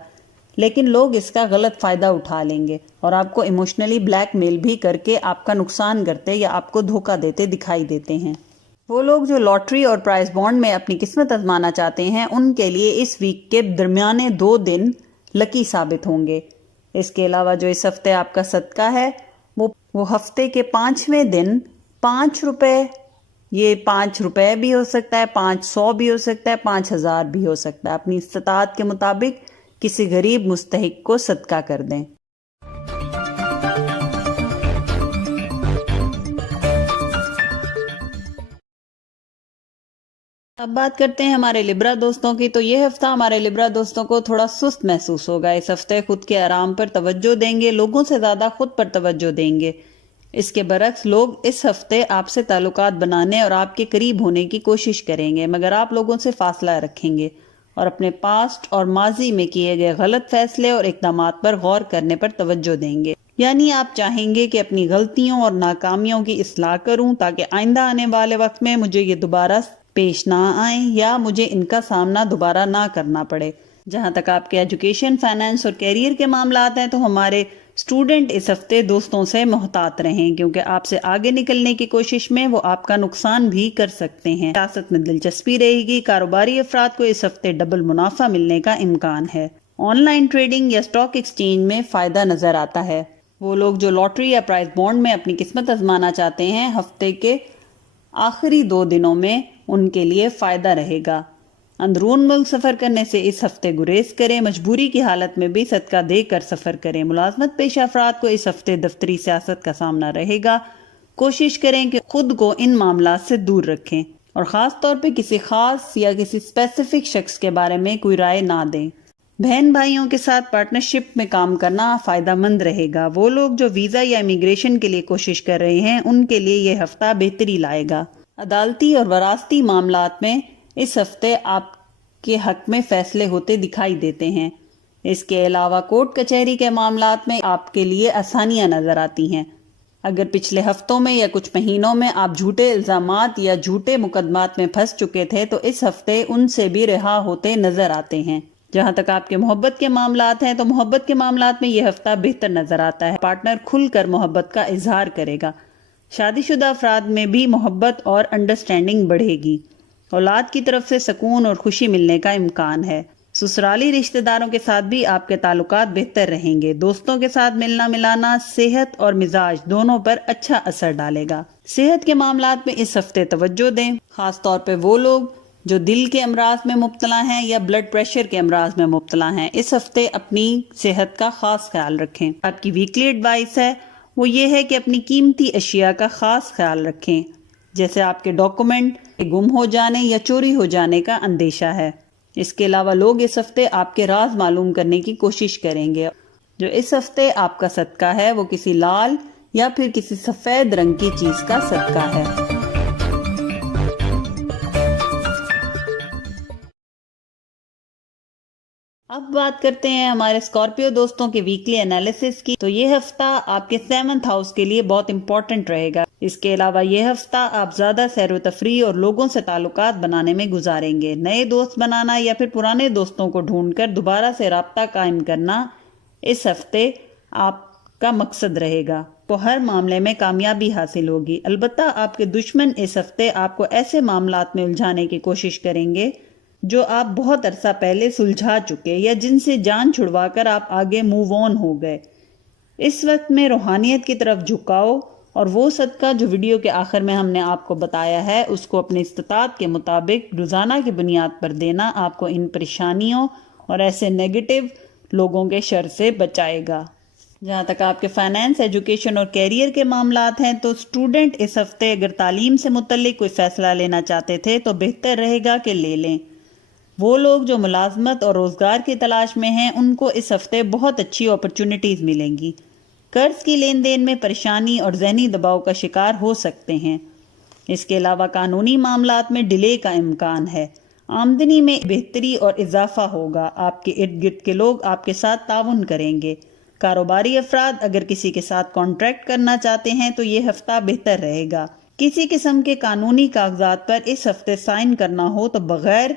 لیکن لوگ اس کا غلط فائدہ اٹھا لیں گے اور آپ کو ایموشنلی بلیک میل بھی کر کے آپ کا نقصان کرتے یا آپ کو دھوکہ دیتے دکھائی دیتے ہیں. وہ لوگ جو لاٹری اور پرائز بانڈ میں اپنی قسمت آزمانا چاہتے ہیں ان کے لیے اس ویک کے درمیانے 2 دن لکی ثابت ہوں گے. اس کے علاوہ جو اس ہفتے آپ کا صدقہ ہے وہ ہفتے کے 5ویں دن 5 روپے، یہ 5 روپے بھی ہو سکتا ہے، 500 بھی ہو سکتا ہے، 5000 بھی ہو سکتا ہے، اپنی استطاعت کے مطابق کسی غریب مستحق کو صدقہ کر دیں. اب بات کرتے ہیں ہمارے لبرا دوستوں کی. تو یہ ہفتہ ہمارے لبرا دوستوں کو تھوڑا سست محسوس ہوگا. اس ہفتے خود کے آرام پر توجہ دیں گے، لوگوں سے زیادہ خود پر توجہ دیں گے. اس کے برعکس لوگ اس ہفتے آپ سے تعلقات بنانے اور آپ کے قریب ہونے کی کوشش کریں گے، مگر آپ لوگوں سے فاصلہ رکھیں گے اور اپنے پاسٹ اور ماضی میں کیے گئے غلط فیصلے اور اقدامات پر غور کرنے پر توجہ دیں گے. یعنی آپ چاہیں گے کہ اپنی غلطیوں اور ناکامیوں کی اصلاح کروں تاکہ آئندہ آنے والے وقت میں مجھے یہ دوبارہ پیش نہ آئیں یا مجھے ان کا سامنا دوبارہ نہ کرنا پڑے. جہاں تک آپ کے ایجوکیشن، فائنانس اور کیریئر کے معاملات ہیں تو ہمارے اسٹوڈنٹ اس ہفتے دوستوں سے محتاط رہیں، کیونکہ آپ سے آگے نکلنے کی کوشش میں وہ آپ کا نقصان بھی کر سکتے ہیں. سیاست میں دلچسپی رہے گی. کاروباری افراد کو اس ہفتے ڈبل منافع ملنے کا امکان ہے. آن لائن ٹریڈنگ یا اسٹاک ایکسچینج میں فائدہ نظر آتا ہے. وہ لوگ جو لاٹری یا پرائز بانڈ میں اپنی قسمت آزمانا چاہتے ہیں ہفتے کے آخری 2 دنوں میں ان کے لیے فائدہ رہے گا. اندرون ملک سفر کرنے سے اس ہفتے گریز کریں. مجبوری کی حالت میں بھی صدقہ دے کر سفر کریں. ملازمت پیشہ افراد کو اس ہفتے دفتری سیاست کا سامنا رہے گا. کوشش کریں کہ خود کو ان معاملات سے دور رکھیں اور خاص طور پہ کسی خاص یا کسی اسپیسیفک شخص کے بارے میں کوئی رائے نہ دیں. بہن بھائیوں کے ساتھ پارٹنرشپ میں کام کرنا فائدہ مند رہے گا. وہ لوگ جو ویزا یا امیگریشن کے لیے کوشش کر رہے ہیں ان کے لیے یہ ہفتہ بہتری لائے گا. عدالتی اور وراثتی معاملات میں اس ہفتے آپ کے حق میں فیصلے ہوتے دکھائی دیتے ہیں. اس کے علاوہ کورٹ کچہری کے معاملات میں آپ کے لیے آسانیاں نظر آتی ہیں. اگر پچھلے ہفتوں میں یا کچھ مہینوں میں آپ جھوٹے الزامات یا جھوٹے مقدمات میں پھنس چکے تھے تو اس ہفتے ان سے بھی رہا ہوتے نظر آتے ہیں. جہاں تک آپ کے محبت کے معاملات ہیں تو محبت کے معاملات میں یہ ہفتہ بہتر نظر آتا ہے. پارٹنر کھل کر محبت کا اظہار کرے گا. شادی شدہ افراد میں بھی محبت اور انڈرسٹینڈنگ بڑھے گی۔ اولاد کی طرف سے سکون اور خوشی ملنے کا امکان ہے۔ سسرالی رشتہ داروں کے ساتھ بھی آپ کے تعلقات بہتر رہیں گے۔ دوستوں کے ساتھ ملنا ملانا صحت اور مزاج دونوں پر اچھا اثر ڈالے گا۔ صحت کے معاملات میں اس ہفتے توجہ دیں، خاص طور پہ وہ لوگ جو دل کے امراض میں مبتلا ہیں یا بلڈ پریشر کے امراض میں مبتلا ہیں۔ اس ہفتے اپنی صحت کا خاص خیال رکھیں۔ آپ کی ویکلی ایڈوائس ہے وہ یہ ہے کہ اپنی قیمتی اشیاء کا خاص خیال رکھیں، جیسے آپ کے ڈاکومنٹ گم ہو جانے یا چوری ہو جانے کا اندیشہ ہے۔ اس کے علاوہ لوگ اس ہفتے آپ کے راز معلوم کرنے کی کوشش کریں گے۔ جو اس ہفتے آپ کا صدقہ ہے وہ کسی لال یا پھر کسی سفید رنگ کی چیز کا صدقہ ہے۔ اب بات کرتے ہیں ہمارے اسکارپیو دوستوں کے ویکلی انالیسس کی۔ تو یہ ہفتہ آپ کے 7th ہاؤس کے لیے بہت امپورٹنٹ رہے گا۔ اس کے علاوہ یہ ہفتہ آپ زیادہ سیر و تفریح اور لوگوں سے تعلقات بنانے میں گزاریں گے۔ نئے دوست بنانا یا پھر پرانے دوستوں کو ڈھونڈ کر دوبارہ سے رابطہ قائم کرنا اس ہفتے آپ کا مقصد رہے گا۔ کو ہر معاملے میں کامیابی حاصل ہوگی۔ البتہ آپ کے دشمن اس ہفتے آپ کو ایسے معاملات میں الجھانے کی کوشش کریں گے جو آپ بہت عرصہ پہلے سلجھا چکے یا جن سے جان چھڑوا کر آپ آگے موو آن ہو گئے۔ اس وقت میں روحانیت کی طرف جھکاؤ اور وہ صدقہ جو ویڈیو کے آخر میں ہم نے آپ کو بتایا ہے اس کو اپنی استطاعت کے مطابق روزانہ کی بنیاد پر دینا آپ کو ان پریشانیوں اور ایسے نیگیٹو لوگوں کے شر سے بچائے گا۔ جہاں تک آپ کے فائنانس، ایجوکیشن اور کیریئر کے معاملات ہیں تو اسٹوڈنٹ اس ہفتے اگر تعلیم سے متعلق کوئی فیصلہ لینا چاہتے تھے تو بہتر رہے گا کہ لے لیں۔ وہ لوگ جو ملازمت اور روزگار کی تلاش میں ہیں ان کو اس ہفتے بہت اچھی اپرچونٹیز ملیں گی۔ قرض کی لین دین میں پریشانی اور ذہنی دباؤ کا شکار ہو سکتے ہیں۔ اس کے علاوہ قانونی معاملات میں ڈیلے کا امکان ہے۔ آمدنی میں بہتری اور اضافہ ہوگا۔ آپ کے ارد گرد کے لوگ آپ کے ساتھ تعاون کریں گے۔ کاروباری افراد اگر کسی کے ساتھ کانٹریکٹ کرنا چاہتے ہیں تو یہ ہفتہ بہتر رہے گا۔ کسی قسم کے قانونی کاغذات پر اس ہفتے سائن کرنا ہو تو بغیر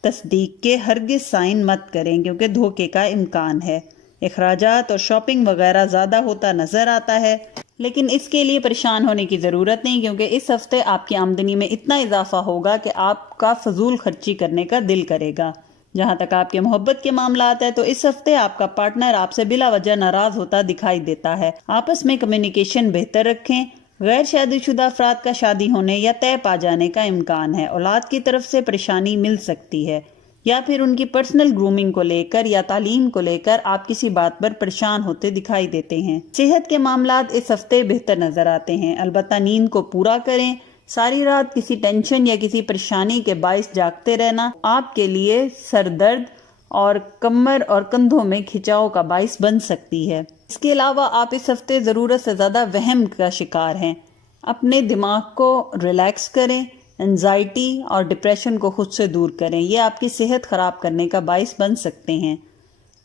تصدیق کے ہرگز سائن مت کریں کیونکہ دھوکے کا امکان ہے۔ اخراجات اور شاپنگ وغیرہ زیادہ ہوتا نظر آتا ہے، لیکن اس کے لیے پریشان ہونے کی ضرورت نہیں کیونکہ اس ہفتے آپ کی آمدنی میں اتنا اضافہ ہوگا کہ آپ کا فضول خرچی کرنے کا دل کرے گا۔ جہاں تک آپ کے محبت کے معاملات ہیں تو اس ہفتے آپ کا پارٹنر آپ سے بلا وجہ ناراض ہوتا دکھائی دیتا ہے۔ آپس میں کمیونیکیشن بہتر رکھیں۔ غیر شادی شدہ افراد کا شادی ہونے یا طے پا جانے کا امکان ہے۔ اولاد کی طرف سے پریشانی مل سکتی ہے یا پھر ان کی پرسنل گرومنگ کو لے کر یا تعلیم کو لے کر آپ کسی بات پر پریشان ہوتے دکھائی دیتے ہیں۔ صحت کے معاملات اس ہفتے بہتر نظر آتے ہیں، البتہ نیند کو پورا کریں۔ ساری رات کسی ٹینشن یا کسی پریشانی کے باعث جاگتے رہنا آپ کے لیے سر درد اور کمر اور کندھوں میں کھچاؤ کا باعث بن سکتی ہے۔ اس کے علاوہ آپ اس ہفتے ضرورت سے زیادہ وہم کا شکار ہیں۔ اپنے دماغ کو ریلیکس کریں، انزائٹی اور ڈپریشن کو خود سے دور کریں، یہ آپ کی صحت خراب کرنے کا باعث بن سکتے ہیں۔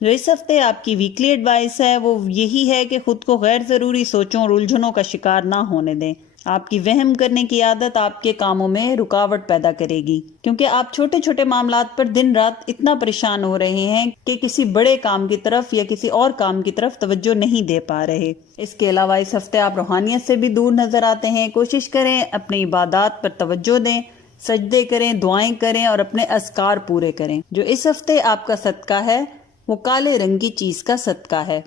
جو اس ہفتے آپ کی ویکلی ایڈوائس ہے وہ یہی ہے کہ خود کو غیر ضروری سوچوں اور الجھنوں کا شکار نہ ہونے دیں۔ آپ کی وہم کرنے کی عادت آپ کے کاموں میں رکاوٹ پیدا کرے گی کیونکہ آپ چھوٹے چھوٹے معاملات پر دن رات اتنا پریشان ہو رہے ہیں کہ کسی بڑے کام کی طرف یا کسی اور کام کی طرف توجہ نہیں دے پا رہے۔ اس کے علاوہ اس ہفتے آپ روحانیت سے بھی دور نظر آتے ہیں۔ کوشش کریں اپنی عبادات پر توجہ دیں، سجدے کریں، دعائیں کریں اور اپنے اذکار پورے کریں۔ جو اس ہفتے آپ کا صدقہ ہے وہ کالے رنگ کی چیز کا صدقہ ہے۔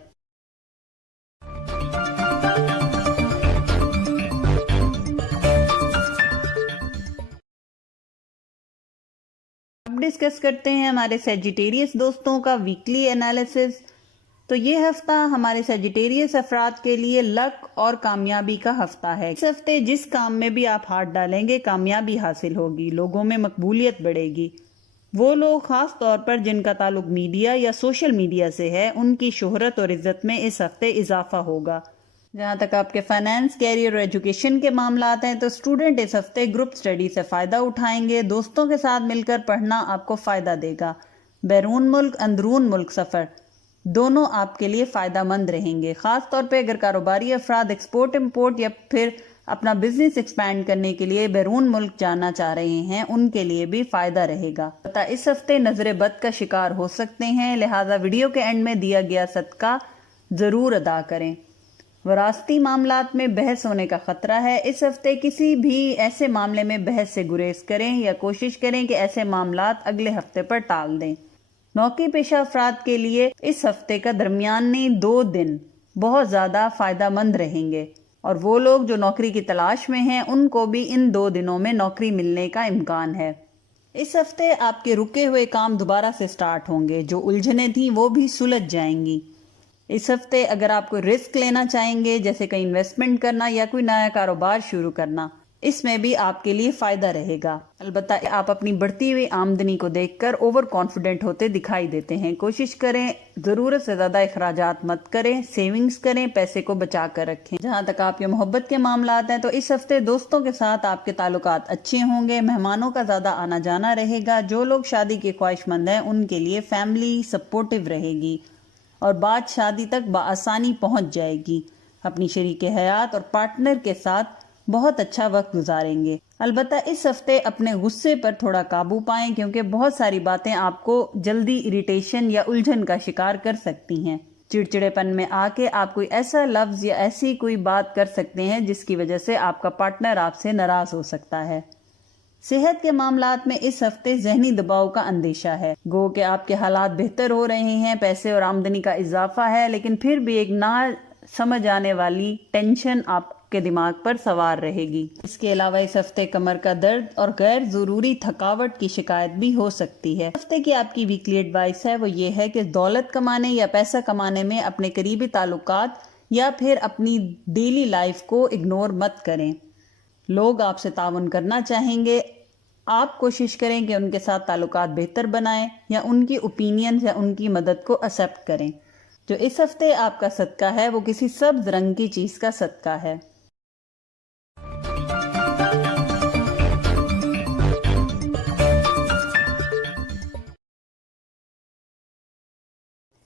اب ڈسکس کرتے ہیں ہمارے سیجیٹیریس دوستوں کا ویکلی انالیسس۔ تو یہ ہفتہ ہمارے سیجیٹیریس افراد کے لیے لک اور کامیابی کا ہفتہ ہے۔ اس ہفتے جس کام میں بھی آپ ہاتھ ڈالیں گے کامیابی حاصل ہوگی، لوگوں میں مقبولیت بڑھے گی۔ وہ لوگ خاص طور پر جن کا تعلق میڈیا یا سوشل میڈیا سے ہے ان کی شہرت اور عزت میں اس ہفتے اضافہ ہوگا۔ جہاں تک آپ کے فائنانس، کیریئر اور ایجوکیشن کے معاملات ہیں تو اسٹوڈنٹ اس ہفتے گروپ اسٹڈی سے فائدہ اٹھائیں گے۔ دوستوں کے ساتھ مل کر پڑھنا آپ کو فائدہ دے گا۔ بیرون ملک، اندرون ملک سفر دونوں آپ کے لیے فائدہ مند رہیں گے، خاص طور پہ اگر کاروباری افراد ایکسپورٹ امپورٹ یا پھر اپنا بزنس ایکسپینڈ کرنے کے لیے بیرون ملک جانا چاہ رہے ہیں ان کے لیے بھی فائدہ رہے گا۔ اس ہفتے نظر بد کا شکار ہو سکتے ہیں، لہٰذا ویڈیو کے اینڈ میں دیا گیا صدقہ ضرور ادا کریں۔ وراثتی معاملات میں بحث ہونے کا خطرہ ہے۔ اس ہفتے کسی بھی ایسے معاملے میں بحث سے گریز کریں یا کوشش کریں کہ ایسے معاملات اگلے ہفتے پر ٹال دیں۔ نوکری پیشہ افراد کے لیے اس ہفتے کا درمیانی 2 دن بہت زیادہ فائدہ مند رہیں گے، اور وہ لوگ جو نوکری کی تلاش میں ہیں ان کو بھی ان 2 دنوں میں نوکری ملنے کا امکان ہے۔ اس ہفتے آپ کے رکے ہوئے کام دوبارہ سے سٹارٹ ہوں گے، جو الجھنیں تھیں وہ بھی سلجھ جائیں گی۔ اس ہفتے اگر آپ کوئی رسک لینا چاہیں گے، جیسے کہیں انویسٹمنٹ کرنا یا کوئی نیا کاروبار شروع کرنا، اس میں بھی آپ کے لیے فائدہ رہے گا۔ البتہ آپ اپنی بڑھتی ہوئی آمدنی کو دیکھ کر اوور کانفیڈنٹ ہوتے دکھائی دیتے ہیں۔ کوشش کریں ضرورت سے زیادہ اخراجات مت کریں، سیونگز کریں، پیسے کو بچا کر رکھیں۔ جہاں تک آپ کے محبت کے معاملات ہیں تو اس ہفتے دوستوں کے ساتھ آپ کے تعلقات اچھے ہوں گے، مہمانوں کا زیادہ آنا جانا رہے گا۔ جو لوگ شادی کے خواہش مند ہیں ان کے لیے فیملی سپورٹیو رہے گی اور بات شادی تک بآسانی پہنچ جائے گی۔ اپنی شریک حیات اور پارٹنر کے ساتھ بہت اچھا وقت گزاریں گے۔ البتہ اس ہفتے اپنے غصے پر تھوڑا قابو پائیں، کیونکہ بہت ساری باتیں آپ کو جلدی اریٹیشن یا الجھن کا شکار کر سکتی ہیں۔ چڑچڑے پن میں آ کے آپ کوئی ایسا لفظ یا ایسی کوئی بات کر سکتے ہیں جس کی وجہ سے آپ کا پارٹنر آپ سے ناراض ہو سکتا ہے۔ صحت کے معاملات میں اس ہفتے ذہنی دباؤ کا اندیشہ ہے۔ گو کہ آپ کے حالات بہتر ہو رہے ہیں، پیسے اور آمدنی کا اضافہ ہے، لیکن پھر بھی ایک نہ سمجھ آنے والی ٹینشن آپ کے دماغ پر سوار رہے گی۔ اس کے علاوہ اس ہفتے کمر کا درد اور غیر ضروری تھکاوٹ کی شکایت بھی ہو سکتی ہے۔ اس ہفتے کی آپ کی ویکلی ایڈوائس ہے وہ یہ ہے کہ دولت کمانے یا پیسہ کمانے میں اپنے قریبی تعلقات یا پھر اپنی ڈیلی لائف کو اگنور مت کریں۔ لوگ آپ سے تعاون کرنا چاہیں گے، آپ کوشش کریں کہ ان کے ساتھ تعلقات بہتر بنائیں یا ان کی اوپینینز یا ان کی مدد کو ایکسپٹ کریں۔ جو اس ہفتے آپ کا صدقہ ہے وہ کسی سبز رنگ کی چیز کا صدقہ ہے۔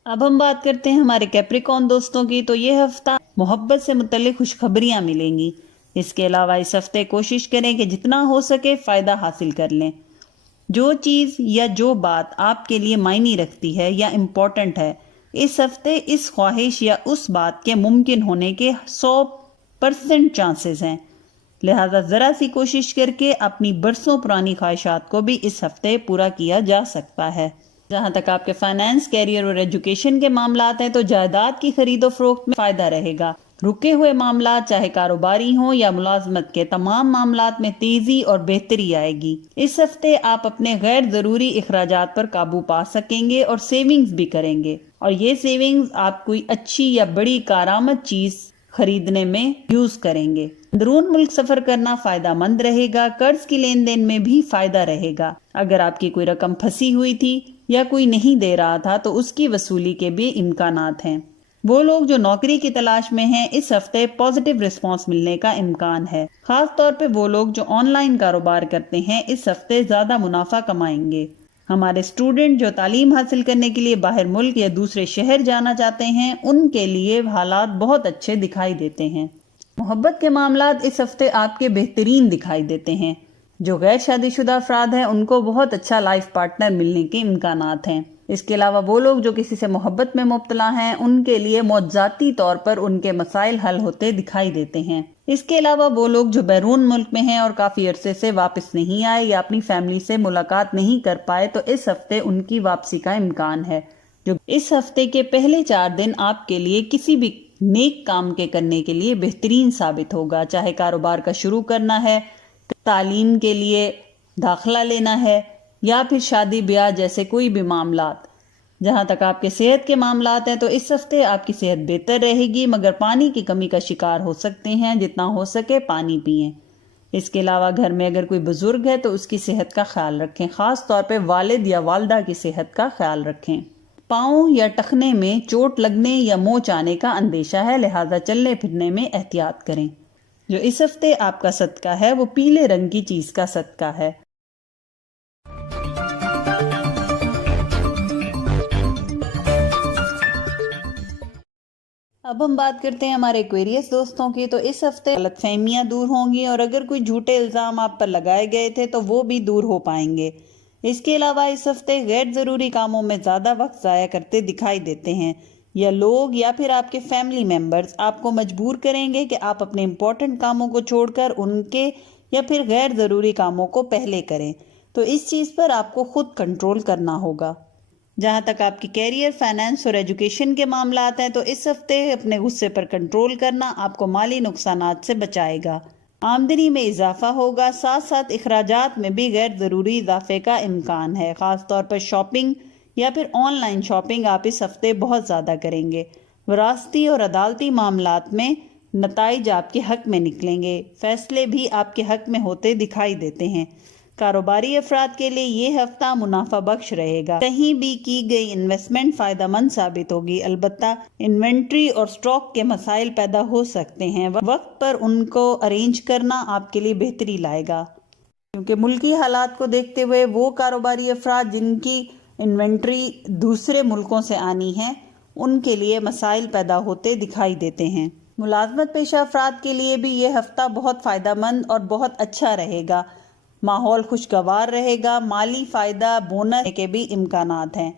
اب ہم بات کرتے ہیں ہمارے کیپریکون دوستوں کی۔ تو یہ ہفتہ محبت سے متعلق خوشخبریاں ملیں گی۔ اس کے علاوہ اس ہفتے کوشش کریں کہ جتنا ہو سکے فائدہ حاصل کر لیں۔ جو چیز یا جو بات آپ کے لیے معنی رکھتی ہے یا امپورٹنٹ ہے، اس ہفتے اس خواہش یا اس بات کے ممکن ہونے کے 100% چانسز ہیں۔ لہذا ذرا سی کوشش کر کے اپنی برسوں پرانی خواہشات کو بھی اس ہفتے پورا کیا جا سکتا ہے۔ جہاں تک آپ کے فائنانس، کیریئر اور ایجوکیشن کے معاملات ہیں تو جائیداد کی خرید و فروخت میں فائدہ رہے گا۔ رکے ہوئے معاملات چاہے کاروباری ہوں یا ملازمت کے، تمام معاملات میں تیزی اور بہتری آئے گی۔ اس ہفتے آپ اپنے غیر ضروری اخراجات پر قابو پا سکیں گے اور سیونگز بھی کریں گے، اور یہ سیونگز آپ کوئی اچھی یا بڑی کارآمد چیز خریدنے میں یوز کریں گے۔ اندرون ملک سفر کرنا فائدہ مند رہے گا۔ قرض کی لین دین میں بھی فائدہ رہے گا۔ اگر آپ کی کوئی رقم پھنسی ہوئی تھی یا کوئی نہیں دے رہا تھا تو اس کی وصولی کے بھی امکانات ہیں۔ وہ لوگ جو نوکری کی تلاش میں ہیں، اس ہفتے پازیٹیو رسپانس ملنے کا امکان ہے۔ خاص طور پہ وہ لوگ جو آن لائن کاروبار کرتے ہیں اس ہفتے زیادہ منافع کمائیں گے۔ ہمارے اسٹوڈنٹ جو تعلیم حاصل کرنے کے لیے باہر ملک یا دوسرے شہر جانا چاہتے ہیں ان کے لیے حالات بہت اچھے دکھائی دیتے ہیں۔ محبت کے معاملات اس ہفتے آپ کے بہترین دکھائی دیتے ہیں۔ جو غیر شادی شدہ افراد ہیں ان کو بہت اچھا لائف پارٹنر ملنے کے امکانات ہیں۔ اس کے علاوہ وہ لوگ جو کسی سے محبت میں مبتلا ہیں ان کے لیے معجزاتی طور پر ان کے مسائل حل ہوتے دکھائی دیتے ہیں۔ اس کے علاوہ وہ لوگ جو بیرون ملک میں ہیں اور کافی عرصے سے واپس نہیں آئے یا اپنی فیملی سے ملاقات نہیں کر پائے تو اس ہفتے ان کی واپسی کا امکان ہے۔ جو اس ہفتے کے پہلے 4 دن آپ کے لیے کسی بھی نیک کام کے کرنے کے لیے بہترین ثابت ہوگا، چاہے کاروبار کا شروع کرنا ہے، تعلیم کے لیے داخلہ لینا ہے یا پھر شادی بیاہ جیسے کوئی بھی معاملات۔ جہاں تک آپ کے صحت کے معاملات ہیں تو اس ہفتے آپ کی صحت بہتر رہے گی، مگر پانی کی کمی کا شکار ہو سکتے ہیں۔ جتنا ہو سکے پانی پئیں۔ اس کے علاوہ گھر میں اگر کوئی بزرگ ہے تو اس کی صحت کا خیال رکھیں، خاص طور پہ والد یا والدہ کی صحت کا خیال رکھیں۔ پاؤں یا ٹخنے میں چوٹ لگنے یا موچ آنے کا اندیشہ ہے، لہذا چلنے پھرنے میں احتیاط کریں۔ جو اس ہفتے آپ کا صدقہ ہے وہ پیلے رنگ کی چیز کا صدقہ ہے۔ اب ہم بات کرتے ہیں ہمارے ایکویریس دوستوں کی۔ تو اس ہفتے غلط فہمیاں دور ہوں گی اور اگر کوئی جھوٹے الزام آپ پر لگائے گئے تھے تو وہ بھی دور ہو پائیں گے۔ اس کے علاوہ اس ہفتے غیر ضروری کاموں میں زیادہ وقت ضائع کرتے دکھائی دیتے ہیں، یا لوگ یا پھر آپ کے فیملی ممبرز آپ کو مجبور کریں گے کہ آپ اپنے امپورٹنٹ کاموں کو چھوڑ کر ان کے یا پھر غیر ضروری کاموں کو پہلے کریں، تو اس چیز پر آپ کو خود کنٹرول کرنا ہوگا۔ جہاں تک آپ کی کیریئر، فائنانس اور ایجوکیشن کے معاملات ہیں، تو اس ہفتے اپنے غصے پر کنٹرول کرنا آپ کو مالی نقصانات سے بچائے گا۔ آمدنی میں اضافہ ہوگا، ساتھ ساتھ اخراجات میں بھی غیر ضروری اضافے کا امکان ہے، خاص طور پر شاپنگ یا پھر آن لائن شاپنگ آپ اس ہفتے بہت زیادہ کریں گے۔ وراثتی اور عدالتی معاملات میں نتائج آپ کے حق میں نکلیں گے، فیصلے بھی آپ کے حق میں ہوتے دکھائی دیتے ہیں۔ کاروباری افراد کے لیے یہ ہفتہ منافع بخش رہے گا، کہیں بھی کی گئی انویسٹمنٹ فائدہ مند ثابت ہوگی، البتہ انوینٹری اور سٹاک کے مسائل پیدا ہو سکتے ہیں، وقت پر ان کو ارینج کرنا آپ کے لیے بہتری لائے گا، کیونکہ ملکی حالات کو دیکھتے ہوئے وہ کاروباری افراد جن کی انوینٹری دوسرے ملکوں سے آنی ہے ان کے لیے مسائل پیدا ہوتے دکھائی دیتے ہیں۔ ملازمت پیشہ افراد کے لیے بھی یہ ہفتہ بہت فائدہ مند اور بہت اچھا رہے گا، ماحول خوشگوار رہے گا، مالی فائدہ، بونس کے بھی امکانات ہیں۔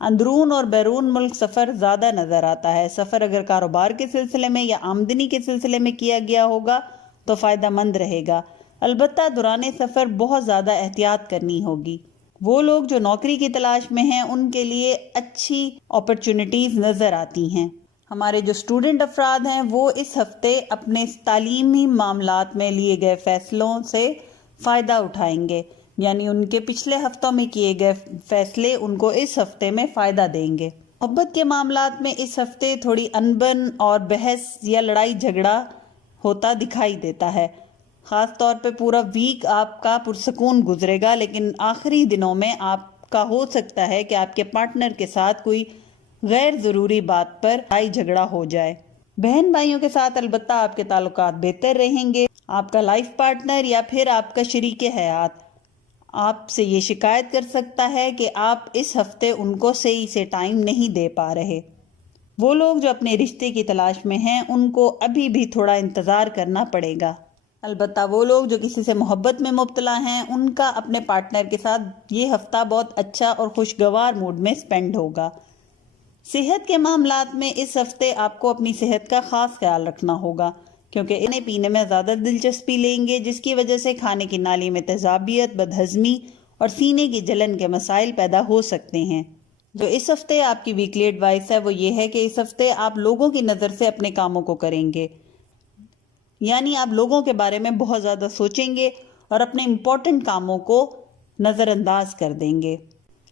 اندرون اور بیرون ملک سفر زیادہ نظر آتا ہے، سفر اگر کاروبار کے سلسلے میں یا آمدنی کے سلسلے میں کیا گیا ہوگا تو فائدہ مند رہے گا، البتہ دوران سفر بہت زیادہ احتیاط کرنی ہوگی۔ وہ لوگ جو نوکری کی تلاش میں ہیں ان کے لیے اچھی اپرچونٹیز نظر آتی ہیں۔ ہمارے جو اسٹوڈنٹ افراد ہیں وہ اس ہفتے اپنے تعلیمی معاملات میں لیے گئے فیصلوں سے فائدہ اٹھائیں گے، یعنی ان کے پچھلے ہفتوں میں کیے گئے فیصلے ان کو اس ہفتے میں فائدہ دیں گے۔ محبت کے معاملات میں اس ہفتے تھوڑی انبن اور بحث یا لڑائی جھگڑا ہوتا دکھائی دیتا ہے، خاص طور پہ پورا ویک آپ کا پرسکون گزرے گا، لیکن آخری دنوں میں آپ کا ہو سکتا ہے کہ آپ کے پارٹنر کے ساتھ کوئی غیر ضروری بات پر لڑائی جھگڑا ہو جائے۔ بہن بھائیوں کے ساتھ البتہ آپ کے تعلقات بہتر رہیں گے۔ آپ کا لائف پارٹنر یا پھر آپ کا شریک حیات آپ سے یہ شکایت کر سکتا ہے کہ آپ اس ہفتے ان کو صحیح سے ٹائم نہیں دے پا رہے۔ وہ لوگ جو اپنے رشتے کی تلاش میں ہیں ان کو ابھی بھی تھوڑا انتظار کرنا پڑے گا، البتہ وہ لوگ جو کسی سے محبت میں مبتلا ہیں ان کا اپنے پارٹنر کے ساتھ یہ ہفتہ بہت اچھا اور خوشگوار موڈ میں سپینڈ ہوگا۔ صحت کے معاملات میں اس ہفتے آپ کو اپنی صحت کا خاص خیال رکھنا ہوگا، کیونکہ کھانے پینے میں زیادہ دلچسپی لیں گے، جس کی وجہ سے کھانے کی نالی میں تیزابیت، بدہضمی اور سینے کی جلن کے مسائل پیدا ہو سکتے ہیں۔ جو اس ہفتے آپ کی ویکلی ایڈوائس ہے وہ یہ ہے کہ اس ہفتے آپ لوگوں کی نظر سے اپنے کاموں کو کریں گے، یعنی آپ لوگوں کے بارے میں بہت زیادہ سوچیں گے اور اپنے امپورٹنٹ کاموں کو نظر انداز کر دیں گے،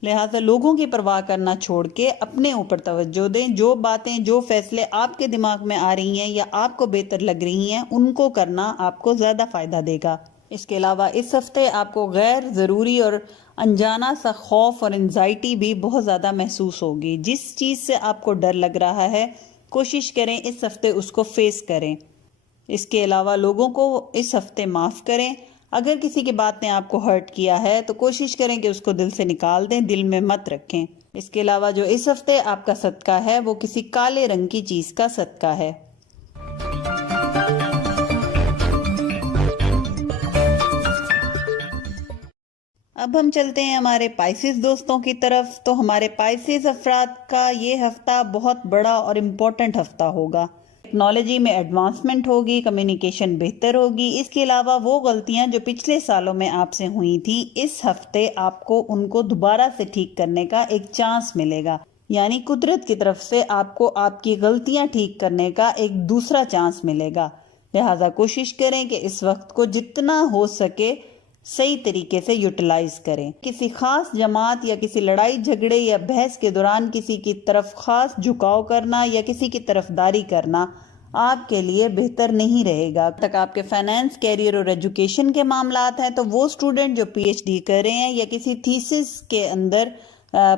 لہٰذا لوگوں کی پرواہ کرنا چھوڑ کے اپنے اوپر توجہ دیں۔ جو باتیں، جو فیصلے آپ کے دماغ میں آ رہی ہیں یا آپ کو بہتر لگ رہی ہیں ان کو کرنا آپ کو زیادہ فائدہ دے گا۔ اس کے علاوہ اس ہفتے آپ کو غیر ضروری اور انجانا سا خوف اور انزائٹی بھی بہت زیادہ محسوس ہوگی۔ جس چیز سے آپ کو ڈر لگ رہا ہے کوشش کریں اس ہفتے اس کو فیس کریں۔ اس کے علاوہ لوگوں کو اس ہفتے معاف کریں، اگر کسی کی بات نے آپ کو ہرٹ کیا ہے تو کوشش کریں کہ اس کو دل سے نکال دیں، دل میں مت رکھیں۔ اس کے علاوہ جو اس ہفتے آپ کا صدقہ ہے وہ کسی کالے رنگ کی چیز کا صدقہ ہے۔ اب ہم چلتے ہیں ہمارے پائسز دوستوں کی طرف۔ تو ہمارے پائسز افراد کا یہ ہفتہ بہت بڑا اور امپورٹنٹ ہفتہ ہوگا۔ ٹیکنالوجی میں ایڈوانسمنٹ ہوگی، کمیونیکیشن بہتر ہوگی۔ اس کے علاوہ وہ غلطیاں جو پچھلے سالوں میں آپ سے ہوئی تھیں اس ہفتے آپ کو ان کو دوبارہ سے ٹھیک کرنے کا ایک چانس ملے گا، یعنی قدرت کی طرف سے آپ کو آپ کی غلطیاں ٹھیک کرنے کا ایک دوسرا چانس ملے گا، لہٰذا کوشش کریں کہ اس وقت کو جتنا ہو سکے صحیح طریقے سے یوٹیلائز کریں۔ کسی خاص جماعت یا کسی لڑائی جھگڑے یا بحث کے دوران کسی کی طرف خاص جھکاؤ کرنا یا کسی کی طرفداری کرنا آپ کے لیے بہتر نہیں رہے گا۔ تک آپ کے فائنانس، کیریئر اور ایجوکیشن کے معاملات ہیں تو وہ اسٹوڈنٹ جو پی ایچ ڈی کر رہے ہیں یا کسی تھیسس کے اندر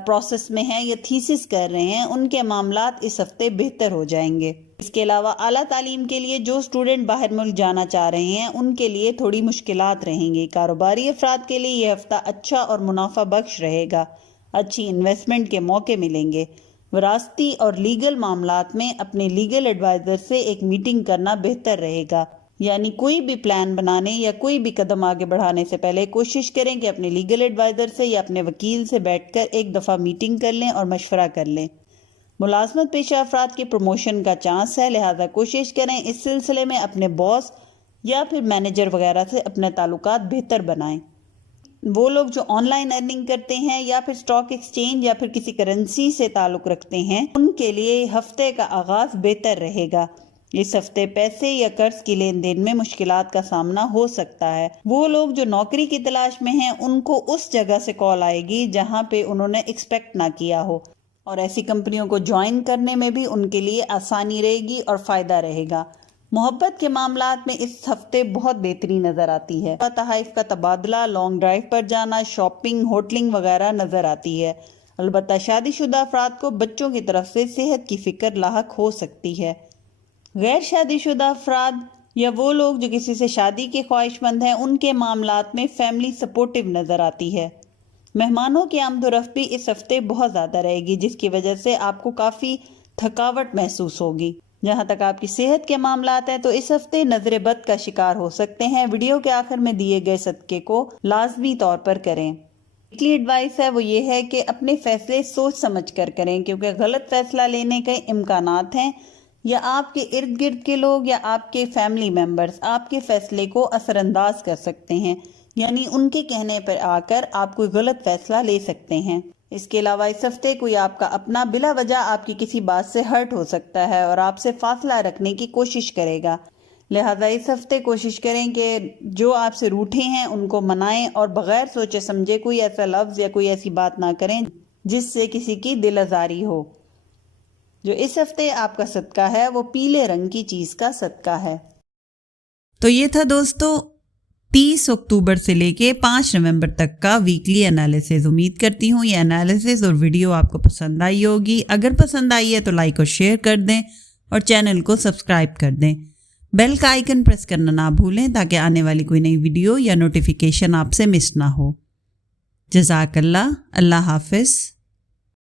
پروسیس میں ہیں یا تھیسس کر رہے ہیں ان کے معاملات اس ہفتے بہتر ہو جائیں گے۔ اس کے علاوہ اعلیٰ تعلیم کے لیے جو اسٹوڈنٹ باہر ملک جانا چاہ رہے ہیں ان کے لیے تھوڑی مشکلات رہیں گی۔ کاروباری افراد کے لیے یہ ہفتہ اچھا اور منافع بخش رہے گا، اچھی انویسٹمنٹ کے موقع ملیں گے۔ وراثتی اور لیگل معاملات میں اپنے لیگل ایڈوائزر سے ایک میٹنگ کرنا بہتر رہے گا، یعنی کوئی بھی پلان بنانے یا کوئی بھی قدم آگے بڑھانے سے پہلے کوشش کریں کہ اپنے لیگل ایڈوائزر سے یا اپنے وکیل سے بیٹھ کر ایک دفعہ میٹنگ کر لیں اور مشورہ کر لیں۔ ملازمت پیشہ افراد کے پروموشن کا چانس ہے، لہذا کوشش کریں اس سلسلے میں اپنے باس یا پھر مینیجر وغیرہ سے اپنے تعلقات بہتر بنائیں۔ وہ لوگ جو آن لائن ارننگ کرتے ہیں یا پھر اسٹاک ایکسچینج یا پھر کسی کرنسی سے تعلق رکھتے ہیں، ان کے لیے ہفتے کا آغاز بہتر رہے گا۔ اس ہفتے پیسے یا قرض کی لین دین میں مشکلات کا سامنا ہو سکتا ہے۔ وہ لوگ جو نوکری کی تلاش میں ہیں ان کو اس جگہ سے کال آئے گی جہاں پہ انہوں نے ایکسپیکٹ نہ کیا ہو، اور ایسی کمپنیوں کو جوائن کرنے میں بھی ان کے لیے آسانی رہے گی اور فائدہ رہے گا۔ محبت کے معاملات میں اس ہفتے بہت بہتری نظر آتی ہے۔ تحائف کا تبادلہ، لانگ ڈرائیو پر جانا، شاپنگ، ہوٹلنگ وغیرہ نظر آتی ہے۔ البتہ شادی شدہ افراد کو بچوں کی طرف سے صحت کی فکر لاحق ہو سکتی ہے۔ غیر شادی شدہ افراد یا وہ لوگ جو کسی سے شادی کے خواہش مند ہیں، ان کے معاملات میں فیملی سپورٹیو نظر آتی ہے۔ مہمانوں کی آمد و رفت بھی اس ہفتے بہت زیادہ رہے گی، جس کی وجہ سے آپ کو کافی تھکاوٹ محسوس ہوگی۔ جہاں تک آپ کی صحت کے معاملات ہیں تو اس ہفتے نظر بد کا شکار ہو سکتے ہیں۔ ویڈیو کے آخر میں دیے گئے صدقے کو لازمی طور پر کریں۔ ویکلی ایڈوائس ہے وہ یہ ہے کہ اپنے فیصلے سوچ سمجھ کر کریں، کیونکہ غلط فیصلہ لینے کے امکانات ہیں، یا آپ کے ارد گرد کے لوگ یا آپ کے فیملی ممبرز آپ کے فیصلے کو اثر انداز کر سکتے ہیں، یعنی ان کے کہنے پر آ کر آپ کوئی غلط فیصلہ لے سکتے ہیں۔ اس کے علاوہ اس ہفتے کوئی آپ کا اپنا بلا وجہ آپ کی کسی بات سے ہرٹ ہو سکتا ہے اور آپ سے فاصلہ رکھنے کی کوشش کرے گا، لہذا اس ہفتے کوشش کریں کہ جو آپ سے روٹھے ہیں ان کو منائیں اور بغیر سوچے سمجھے کوئی ایسا لفظ یا کوئی ایسی بات نہ کریں جس سے کسی کی دل آزاری ہو۔ جو اس ہفتے آپ کا صدقہ ہے وہ پیلے رنگ کی چیز کا صدقہ ہے۔ تو یہ تھا دوستو 30 اکتوبر سے لے کے 5 نومبر تک کا ویکلی انالیسز۔ امید کرتی ہوں یہ انالیسز اور ویڈیو آپ کو پسند آئی ہوگی۔ اگر پسند آئی ہے تو لائک اور شیئر کر دیں اور چینل کو سبسکرائب کر دیں۔ بیل کا آئیکن پریس کرنا نہ بھولیں تاکہ آنے والی کوئی نئی ویڈیو یا نوٹیفیکیشن آپ سے مس نہ ہو۔ جزاک اللہ۔ اللہ حافظ۔